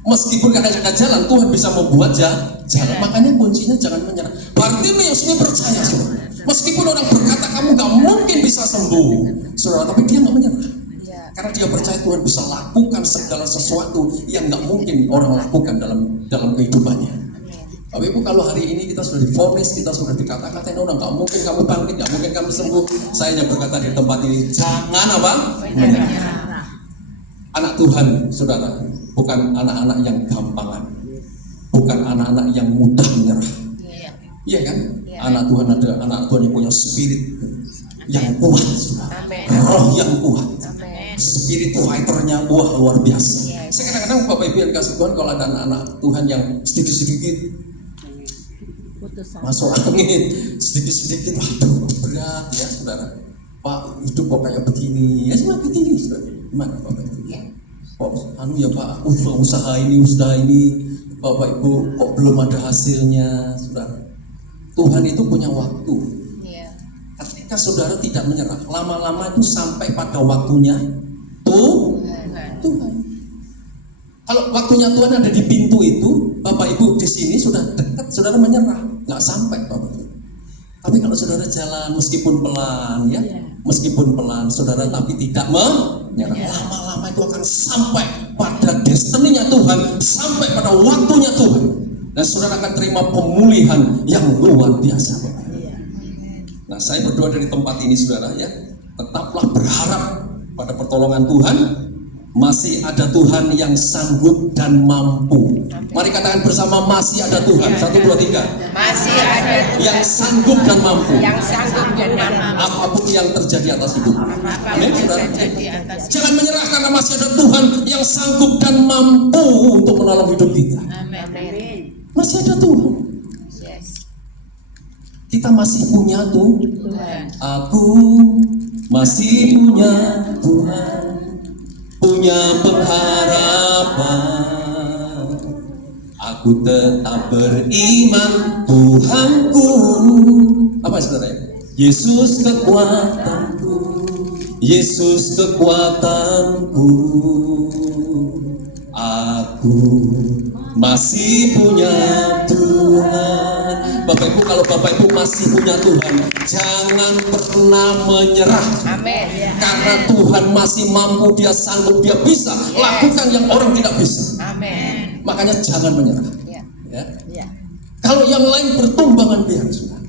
Meskipun kadang ada jalan, Tuhan bisa membuat jalan. Makanya kuncinya jangan menyerah. Bartimeus ini percaya, saudara. Meskipun orang berkata kamu gak mungkin bisa sembuh, saudara, tapi dia gak menyerah. Karena dia percaya Tuhan bisa lakukan segala sesuatu yang gak mungkin orang lakukan dalam kehidupannya. Bapak Ibu, kalau hari ini kita sudah divonis, kita sudah dikata-katain orang, gak mungkin kamu bangkit, gak mungkin kamu sembuh. Saya hanya berkata di tempat ini, jangan apa? Menyerah. Anak Tuhan, saudara, bukan anak-anak yang gampangan, bukan anak-anak yang mudah menyerah. Iya kan? Anak Tuhan ada anak Tuhan yang punya spirit yang kuat, saudara. Roh yang kuat. Spirit fighternya luar biasa. Saya kadang-kadang Bapak Ibu yang dikasih Tuhan, kalau ada anak-anak Tuhan yang sedikit-sedikit masuk angin, sedikit-sedikit, waduh berat ya, saudara. Pak, hidup kok kayak begini, ya cuma begini, saudara. Gimana Bapak Ibu? Kok ya Pak, usaha ini, Bapak Ibu kok belum ada hasilnya, saudara. Tuhan itu punya waktu. Ketika saudara tidak menyerah, lama-lama itu sampai pada waktunya Tuhan. Kalau waktunya Tuhan ada di pintu itu, Bapak Ibu di sini sudah dekat, saudara menyerah, nggak sampai Bapak Ibu. Tapi kalau saudara jalan meskipun pelan ya, meskipun pelan saudara tapi tidak menyerah, lama-lama itu akan sampai pada destininya Tuhan, sampai pada waktunya Tuhan, dan saudara akan terima pemulihan yang luar biasa. Nah, saya berdoa dari tempat ini saudara ya, tetaplah berharap pada pertolongan Tuhan. Masih ada Tuhan yang sanggup dan mampu. Mari katakan bersama, masih ada Tuhan. 1, 2, 3. Masih ada Tuhan yang sanggup dan mampu. yang sanggup dan mampu. Apapun yang terjadi atas hidup. Amin. Jangan menyerah karena masih ada Tuhan yang sanggup dan mampu untuk menolong hidup kita. Amin. Masih ada Tuhan. Yes. Kita masih punya Tuhan. Aku masih punya Tuhan, punya pengharapan. Aku tetap beriman Tuhanku. Apa saudara ya? Yesus kekuatanku, Yesus kekuatanku. Aku masih punya Tuhan. Bapak Ibu, kalau Bapak Ibu masih punya Tuhan, jangan pernah menyerah. Amin. Karena Tuhan masih mampu, Dia sanggup, Dia bisa lakukan yang orang tidak bisa. Amin. Makanya jangan menyerah. Ya. Ya. Ya. Kalau yang lain bertumbangan biar sudah,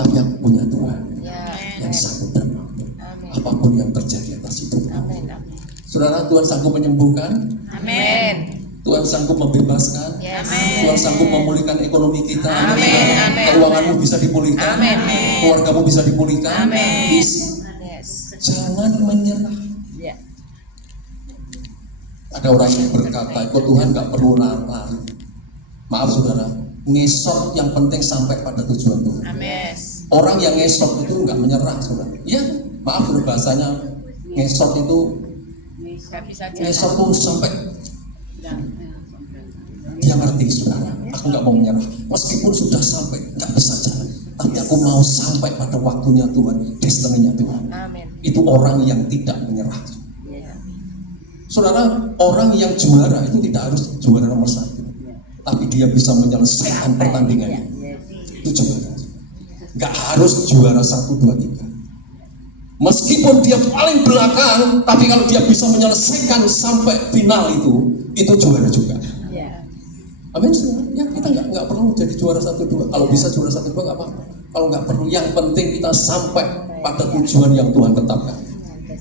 tapi aku punya Tuhan Ya. yang sanggup dan mampu. Amin. Apapun yang terjadi atas hidup. Amin. Amin. Saudara, Tuhan sanggup menyembuhkan, Amin. Tuhan sanggup membebaskan, Yes. Tuhan sanggup memulihkan ekonomi kita. Amin. Amin. Keuanganmu bisa dipulihkan, Amin. keluargamu bisa dipulihkan. Amin. Bisa. Yes. Jangan menyerah. Ya. Ada orang yang berkata, ikut Tuhan nggak perlu lari. Maaf saudara, ngesot yang penting sampai pada tujuan Tuhan. Amin. Orang yang ngesot itu nggak menyerah saudara. Iya, maaf saudara, bahasanya ngesot itu, Gak bisa ngesot tuh sampai dia ngerti saudara. Aku nggak mau menyerah, meskipun sudah sampai nggak bisa jalan, tapi aku mau sampai pada waktunya Tuhan, destininya Tuhan. Amin. Itu orang yang tidak menyerah. Ya. Saudara, orang yang juara itu tidak harus juara nomor 1, tapi dia bisa menyelesaikan pertandingannya. Itu juara. Gak harus juara 1, 2, 3. Meskipun dia paling belakang, tapi kalau dia bisa menyelesaikan sampai final itu juara juga. Ya. Amin. Ya, kita nggak perlu jadi juara 1, 2. Kalau bisa juara 1, 2 nggak apa-apa. Kalau nggak perlu, yang penting kita sampai pada tujuan yang Tuhan tetapkan.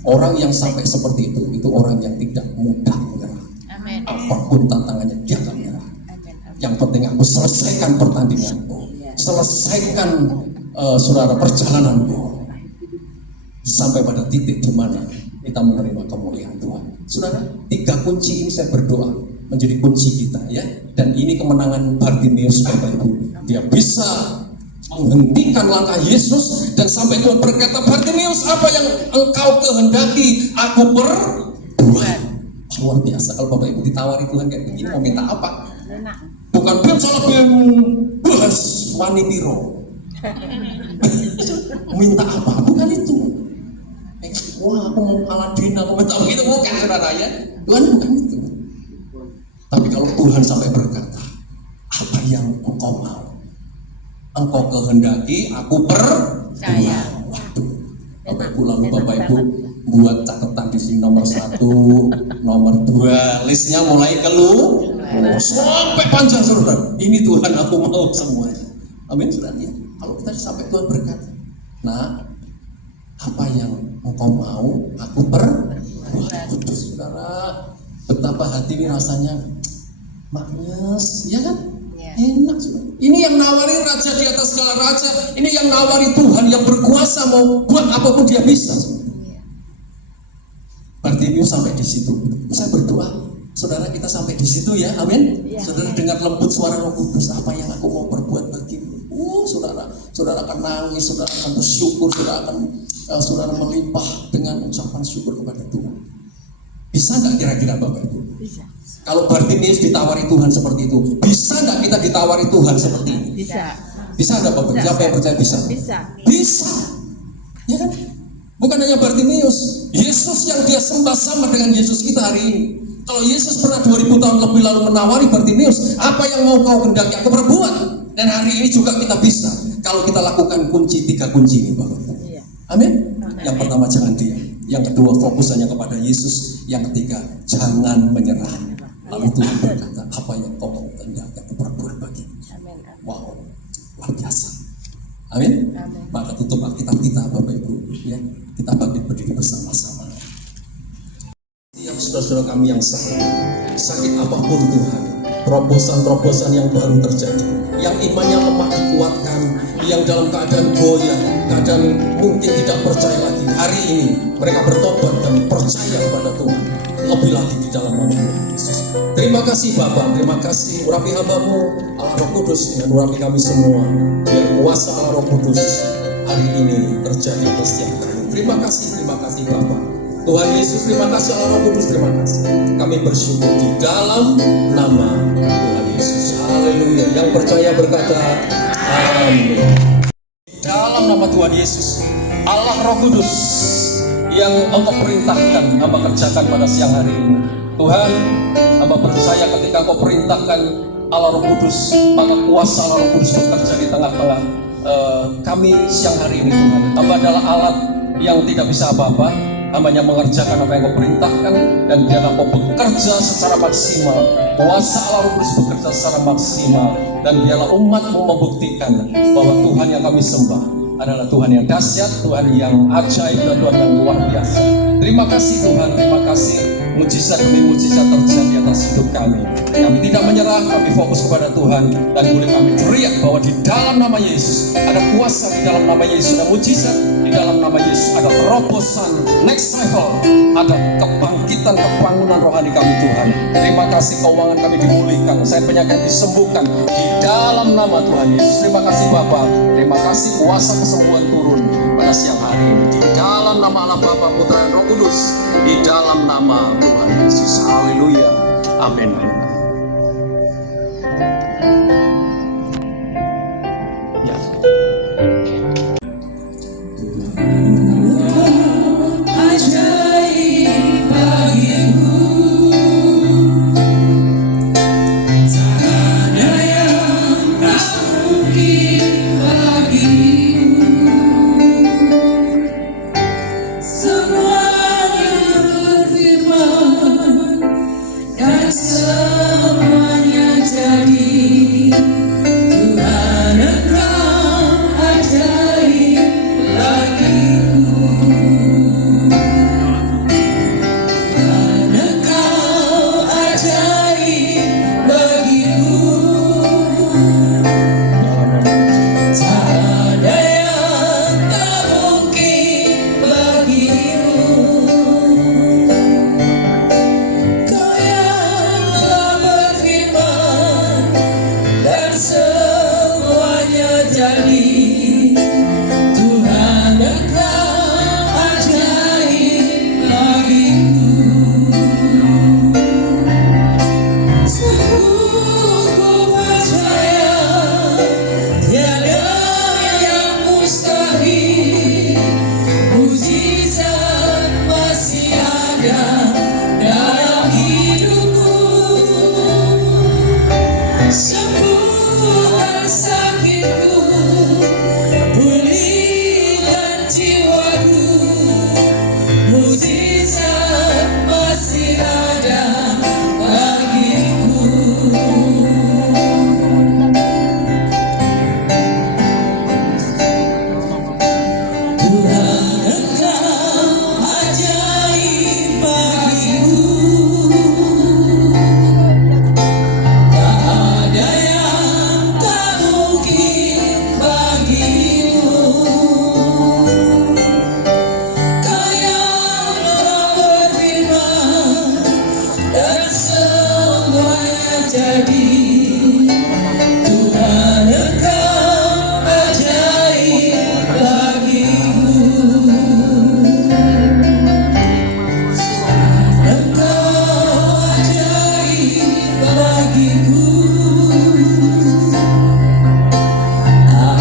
Orang yang sampai seperti itu orang yang tidak mudah menyerah. Amin. Apapun tantangannya dia akan menyerah. Amin. Yang penting aku selesaikan pertandinganku, selesaikan saudara perjalananku, sampai pada titik di mana kita menerima kemuliaan Tuhan. Saudara, 3 kunci ini saya berdoa menjadi kunci kita ya. Dan ini kemenangan Bartimeus Bapak Ibu. Dia bisa menghentikan langkah Yesus dan sampai Tuhan berkata, Bartimeus, apa yang engkau kehendaki aku perbuat. Luar biasa. Kalau Bapak Ibu ditawari Tuhan kayak begini, mau minta apa? Bukan bim salah bim bahas wanitiro. Minta apa? Bukan itu. Wah, aku mau Aladin, aku minta begitu, bukan saudara ya. Tuhan bukan itu. Tapi kalau Tuhan sampai berkata, apa yang engkau mau, engkau kehendaki, aku perbuat. Waduh, Bapak Ibu, lalu Bapak Ibu buat catatan di sini nomor 1, nomor 2, listnya mulai keluar sampai panjang saudara. Ini Tuhan aku mau semuanya. Amin saudara ya. Kalau kita sampai Tuhan berkata, nah, apa yang engkau mau, aku perbuat. Kudus saudara, betapa hati ini rasanya magnes, ya kan? Ya. Enak saudara. Ini yang nawari raja di atas segala raja. Ini yang nawari Tuhan yang berkuasa, mau buat apapun dia bisa. Bartimeus sampai di situ. Saya berdoa, saudara kita sampai di situ ya, amin. Ya. Saudara dengar lembut suara Roh Kudus, apa yang aku mau perbuat bagimu. Saudara akan nangis, saudara akan bersyukur, saudara melimpah dengan ucapan syukur kepada Tuhan. Bisa nggak kira-kira Bapak Ibu? Bisa. Kalau Bartimeus ditawari Tuhan seperti itu, bisa nggak kita ditawari Tuhan seperti ini? Bisa. Bisa nggak Bapak Ibu? Siapa yang percaya bisa? Bisa. Bisa, ya kan? Bukan hanya Bartimeus, Yesus yang dia sembah sama dengan Yesus kita hari ini. Kalau Yesus pernah 2000 tahun lebih lalu menawari Bartimeus, apa yang mau kau hendaki aku perbuat? Dan hari ini juga kita bisa. Kalau kita lakukan tiga kunci ini Bapak. Iya. Amin. Yang pertama jangan diam. Yang kedua fokus hanya kepada Yesus. Yang ketiga jangan menyerah. Lalu Tuhan berkata, apa yang kau mau hendaknya aku perbuat bagi. Amin. Wow, luar biasa. Amin. Amin. Maka tutup Alkitab kita Bapak Ibu. Ya, kita bangkit berdiri bersama-sama. Setiap saudara-saudara kami yang sakit apapun Tuhan, terobosan-terobosan yang baru terjadi, yang imannya lemah dikuatkan, yang dalam keadaan goyah, keadaan mungkin tidak percaya lagi, hari ini mereka bertobat dan percaya kepada Tuhan lebih lagi di dalam nama Tuhan Yesus. Terima kasih Bapa, terima kasih urapi hamba-Mu Allah Roh Kudus dengan urapi kami semua, biar kuasa Allah Roh Kudus hari ini terjadi atas setiap kami. Terima kasih Bapa. Tuhan Yesus, terima kasih Allah Roh Kudus, terima kasih. Kami bersyukur di dalam nama Tuhan Yesus. Haleluya. Yang percaya berkata amin. Dalam nama Tuhan Yesus, Allah Roh Kudus yang Engkau perintahkan hamba kerjakan pada siang hari ini. Tuhan, hamba percaya ketika Engkau perintahkan Allah Roh Kudus, maka kuasa Allah Roh Kudus bekerja di tengah-tengah kami siang hari ini Tuhan. Hamba adalah alat yang tidak bisa apa-apa. Hambanya mengerjakan apa yang Kau perintahkan, dan biarlah Kau bekerja secara maksimal. Kuasa Allah Roh Kudus bekerja secara maksimal, dan biarlah umat-Mu membuktikan bahwa Tuhan yang kami sembah adalah Tuhan yang dahsyat, Tuhan yang ajaib, dan Tuhan yang luar biasa. Terima kasih Tuhan, terima kasih. Mujizat demi mujizat terjadi atas hidup kami. Kami tidak menyerah, kami fokus kepada Tuhan, dan boleh kami teriak bahwa di dalam nama Yesus ada kuasa, di dalam nama Yesus ada mujizat, di dalam nama Yesus ada terobosan next level, ada kebangkitan, kebangunan rohani kami Tuhan. Terima kasih keuangan kami dipulihkan, saya penyakit disembuhkan di dalam nama Tuhan Yesus. Terima kasih Bapa, terima kasih kuasa kesembuhan turun pada siang hari ini di dalam nama Allah Bapa, Putra dan Roh Kudus, di dalam nama Tuhan Yesus. Haleluya. Amin. Ya. Ajaib bagiku, tak ada yang tak mungkin bagimu. Semuanya berfirman dan semuanya jadi. Tuhan Engkau ajaib bagiku. Tuhan Engkau ajaib bagiku. Tak ada yang tak mungkin bagimu. Kau yang telah berfirman dan semuanya jadi. Tuhan Engkau ajaib bagiku. Sungguh ku percaya tiada yang mustahil. Mujizat masih ada dalam hidupku. Sembuhkan sakitku, pulihkan jiwaku. Mujizat masih ada bagiku. Tuhan Engkau ajaib bagiku. Tak ada yang tak mungkin bagimu. Kau yang telah berfirman dan semuanya jadi. Tuhan Engkau ajaib bagiku. Engkau ajaib bagiku. Tak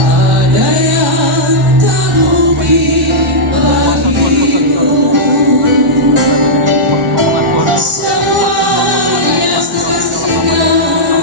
ada yang tak mungkin bagimu. Semuanya saksikan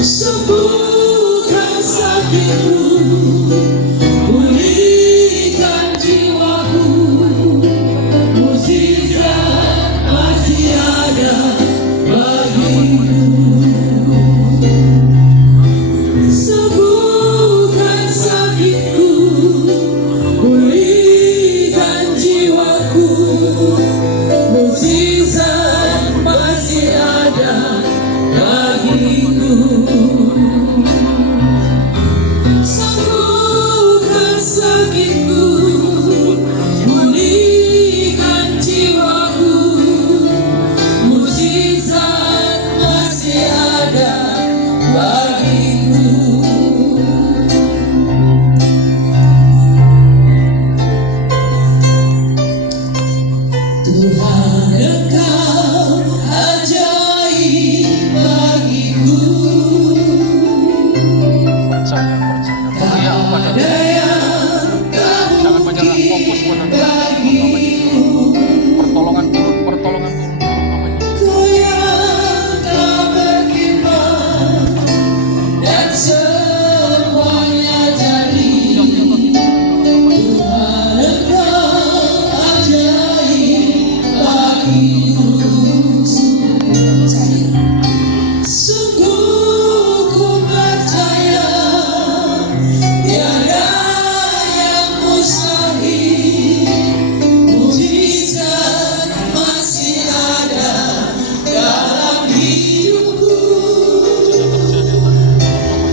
Sembuhkan sakitku, sakitku, pulihkan jiwaku, mukjizat masih ada bagiku. Sembuhkan sakitku, pulihkan jiwaku, mukjizat masih ada bagiku. Sembuhkan sakitku, pulihkan jiwaku, mukjizat masih ada bagiku. Tuhan, Engkau ajaib bagiku. Percaya pada Ada yang tak jangan banyak fokus mungkin pada bagiku. pertolongan turun namanya. Kau yang tak berfirman dan semuanya jadi. Tuhan, Engkau ajaib bagiku. Sungguh ku percaya tiada yang mustahil, mukjizat masih ada dalam hidupku.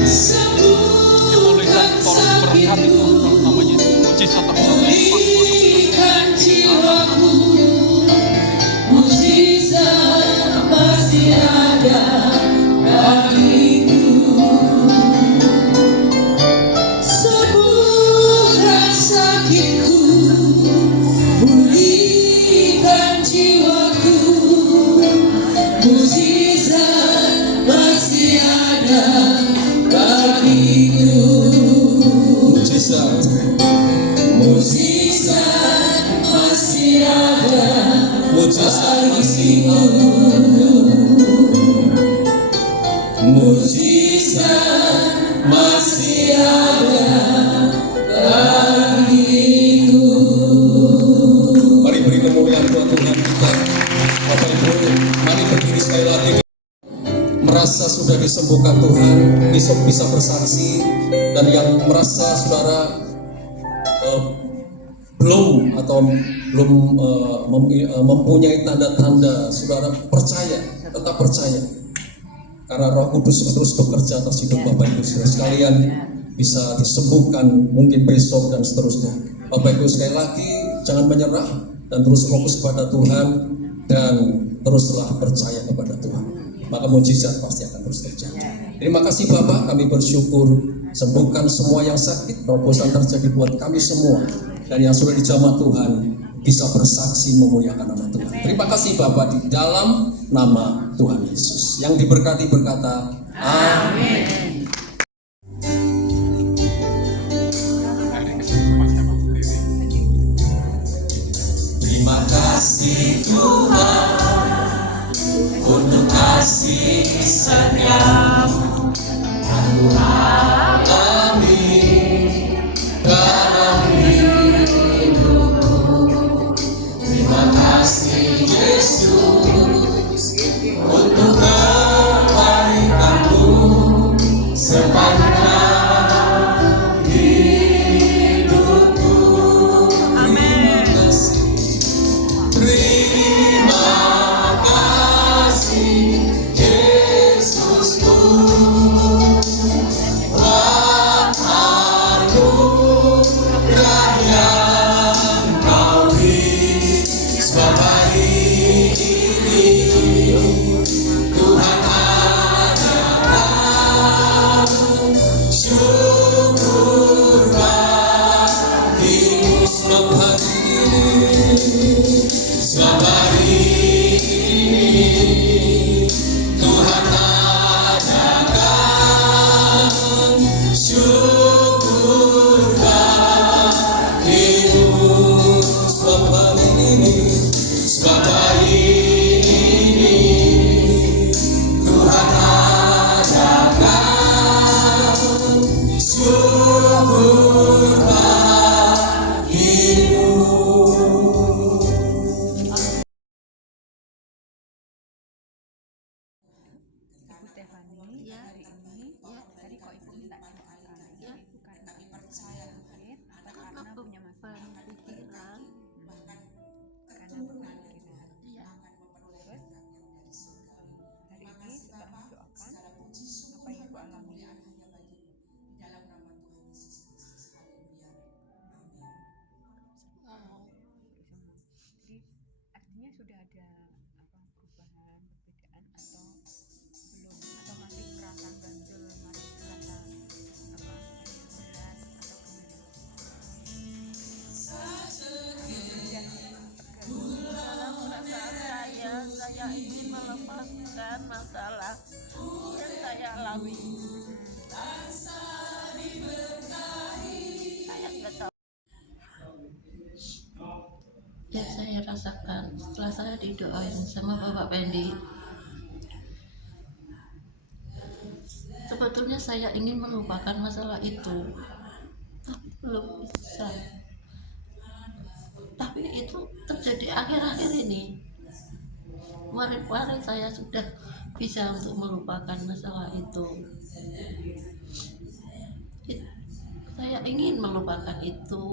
Sembuhkan sakitku, pulihkan jiwaku, mukjizat masih ada bagiku. Sembuhkan sakitku, pulihkan jiwaku, mukjizat masih ada bagiku. Mujizat, Mukjizat masih ada mujizat masih ada. mukjizat masih ada bagiku. Mari beri kemuliaan buat Tuhan kita. Bapak Ibu, mari berdiri sekali lagi. Merasa sudah disembuhkan Tuhan, bisa bersaksi. Dan yang merasa saudara belum mempunyai tanda-tanda, saudara percaya, tetap percaya. Karena Roh Kudus terus bekerja atas hidup Bapak Ibu saudara sekalian, bisa disembuhkan mungkin besok dan seterusnya. Bapak Ibu sekali lagi jangan menyerah dan terus fokus kepada Tuhan dan teruslah percaya kepada Tuhan. Maka mujizat pasti akan terus terjadi. Terima kasih Bapak, kami bersyukur sembuhkan semua yang sakit, terobosan terjadi buat kami semua, dan yang sudah dijamah Tuhan bisa bersaksi memuliakan nama Tuhan. Terima kasih Bapak, di dalam nama Tuhan Yesus. Yang diberkati berkata, amin. Terima kasih Tuhan untuk kasih setiamu kami dalam hidupku. Terima kasih Yesus untuk kebaikan-Mu rasakan setelah saya didoain sama Bapak Pendi. Sebetulnya saya ingin melupakan masalah itu, tapi belum bisa. Tapi itu terjadi akhir-akhir ini. Kemarin-kemarin saya sudah bisa untuk melupakan masalah itu. Saya ingin melupakan itu.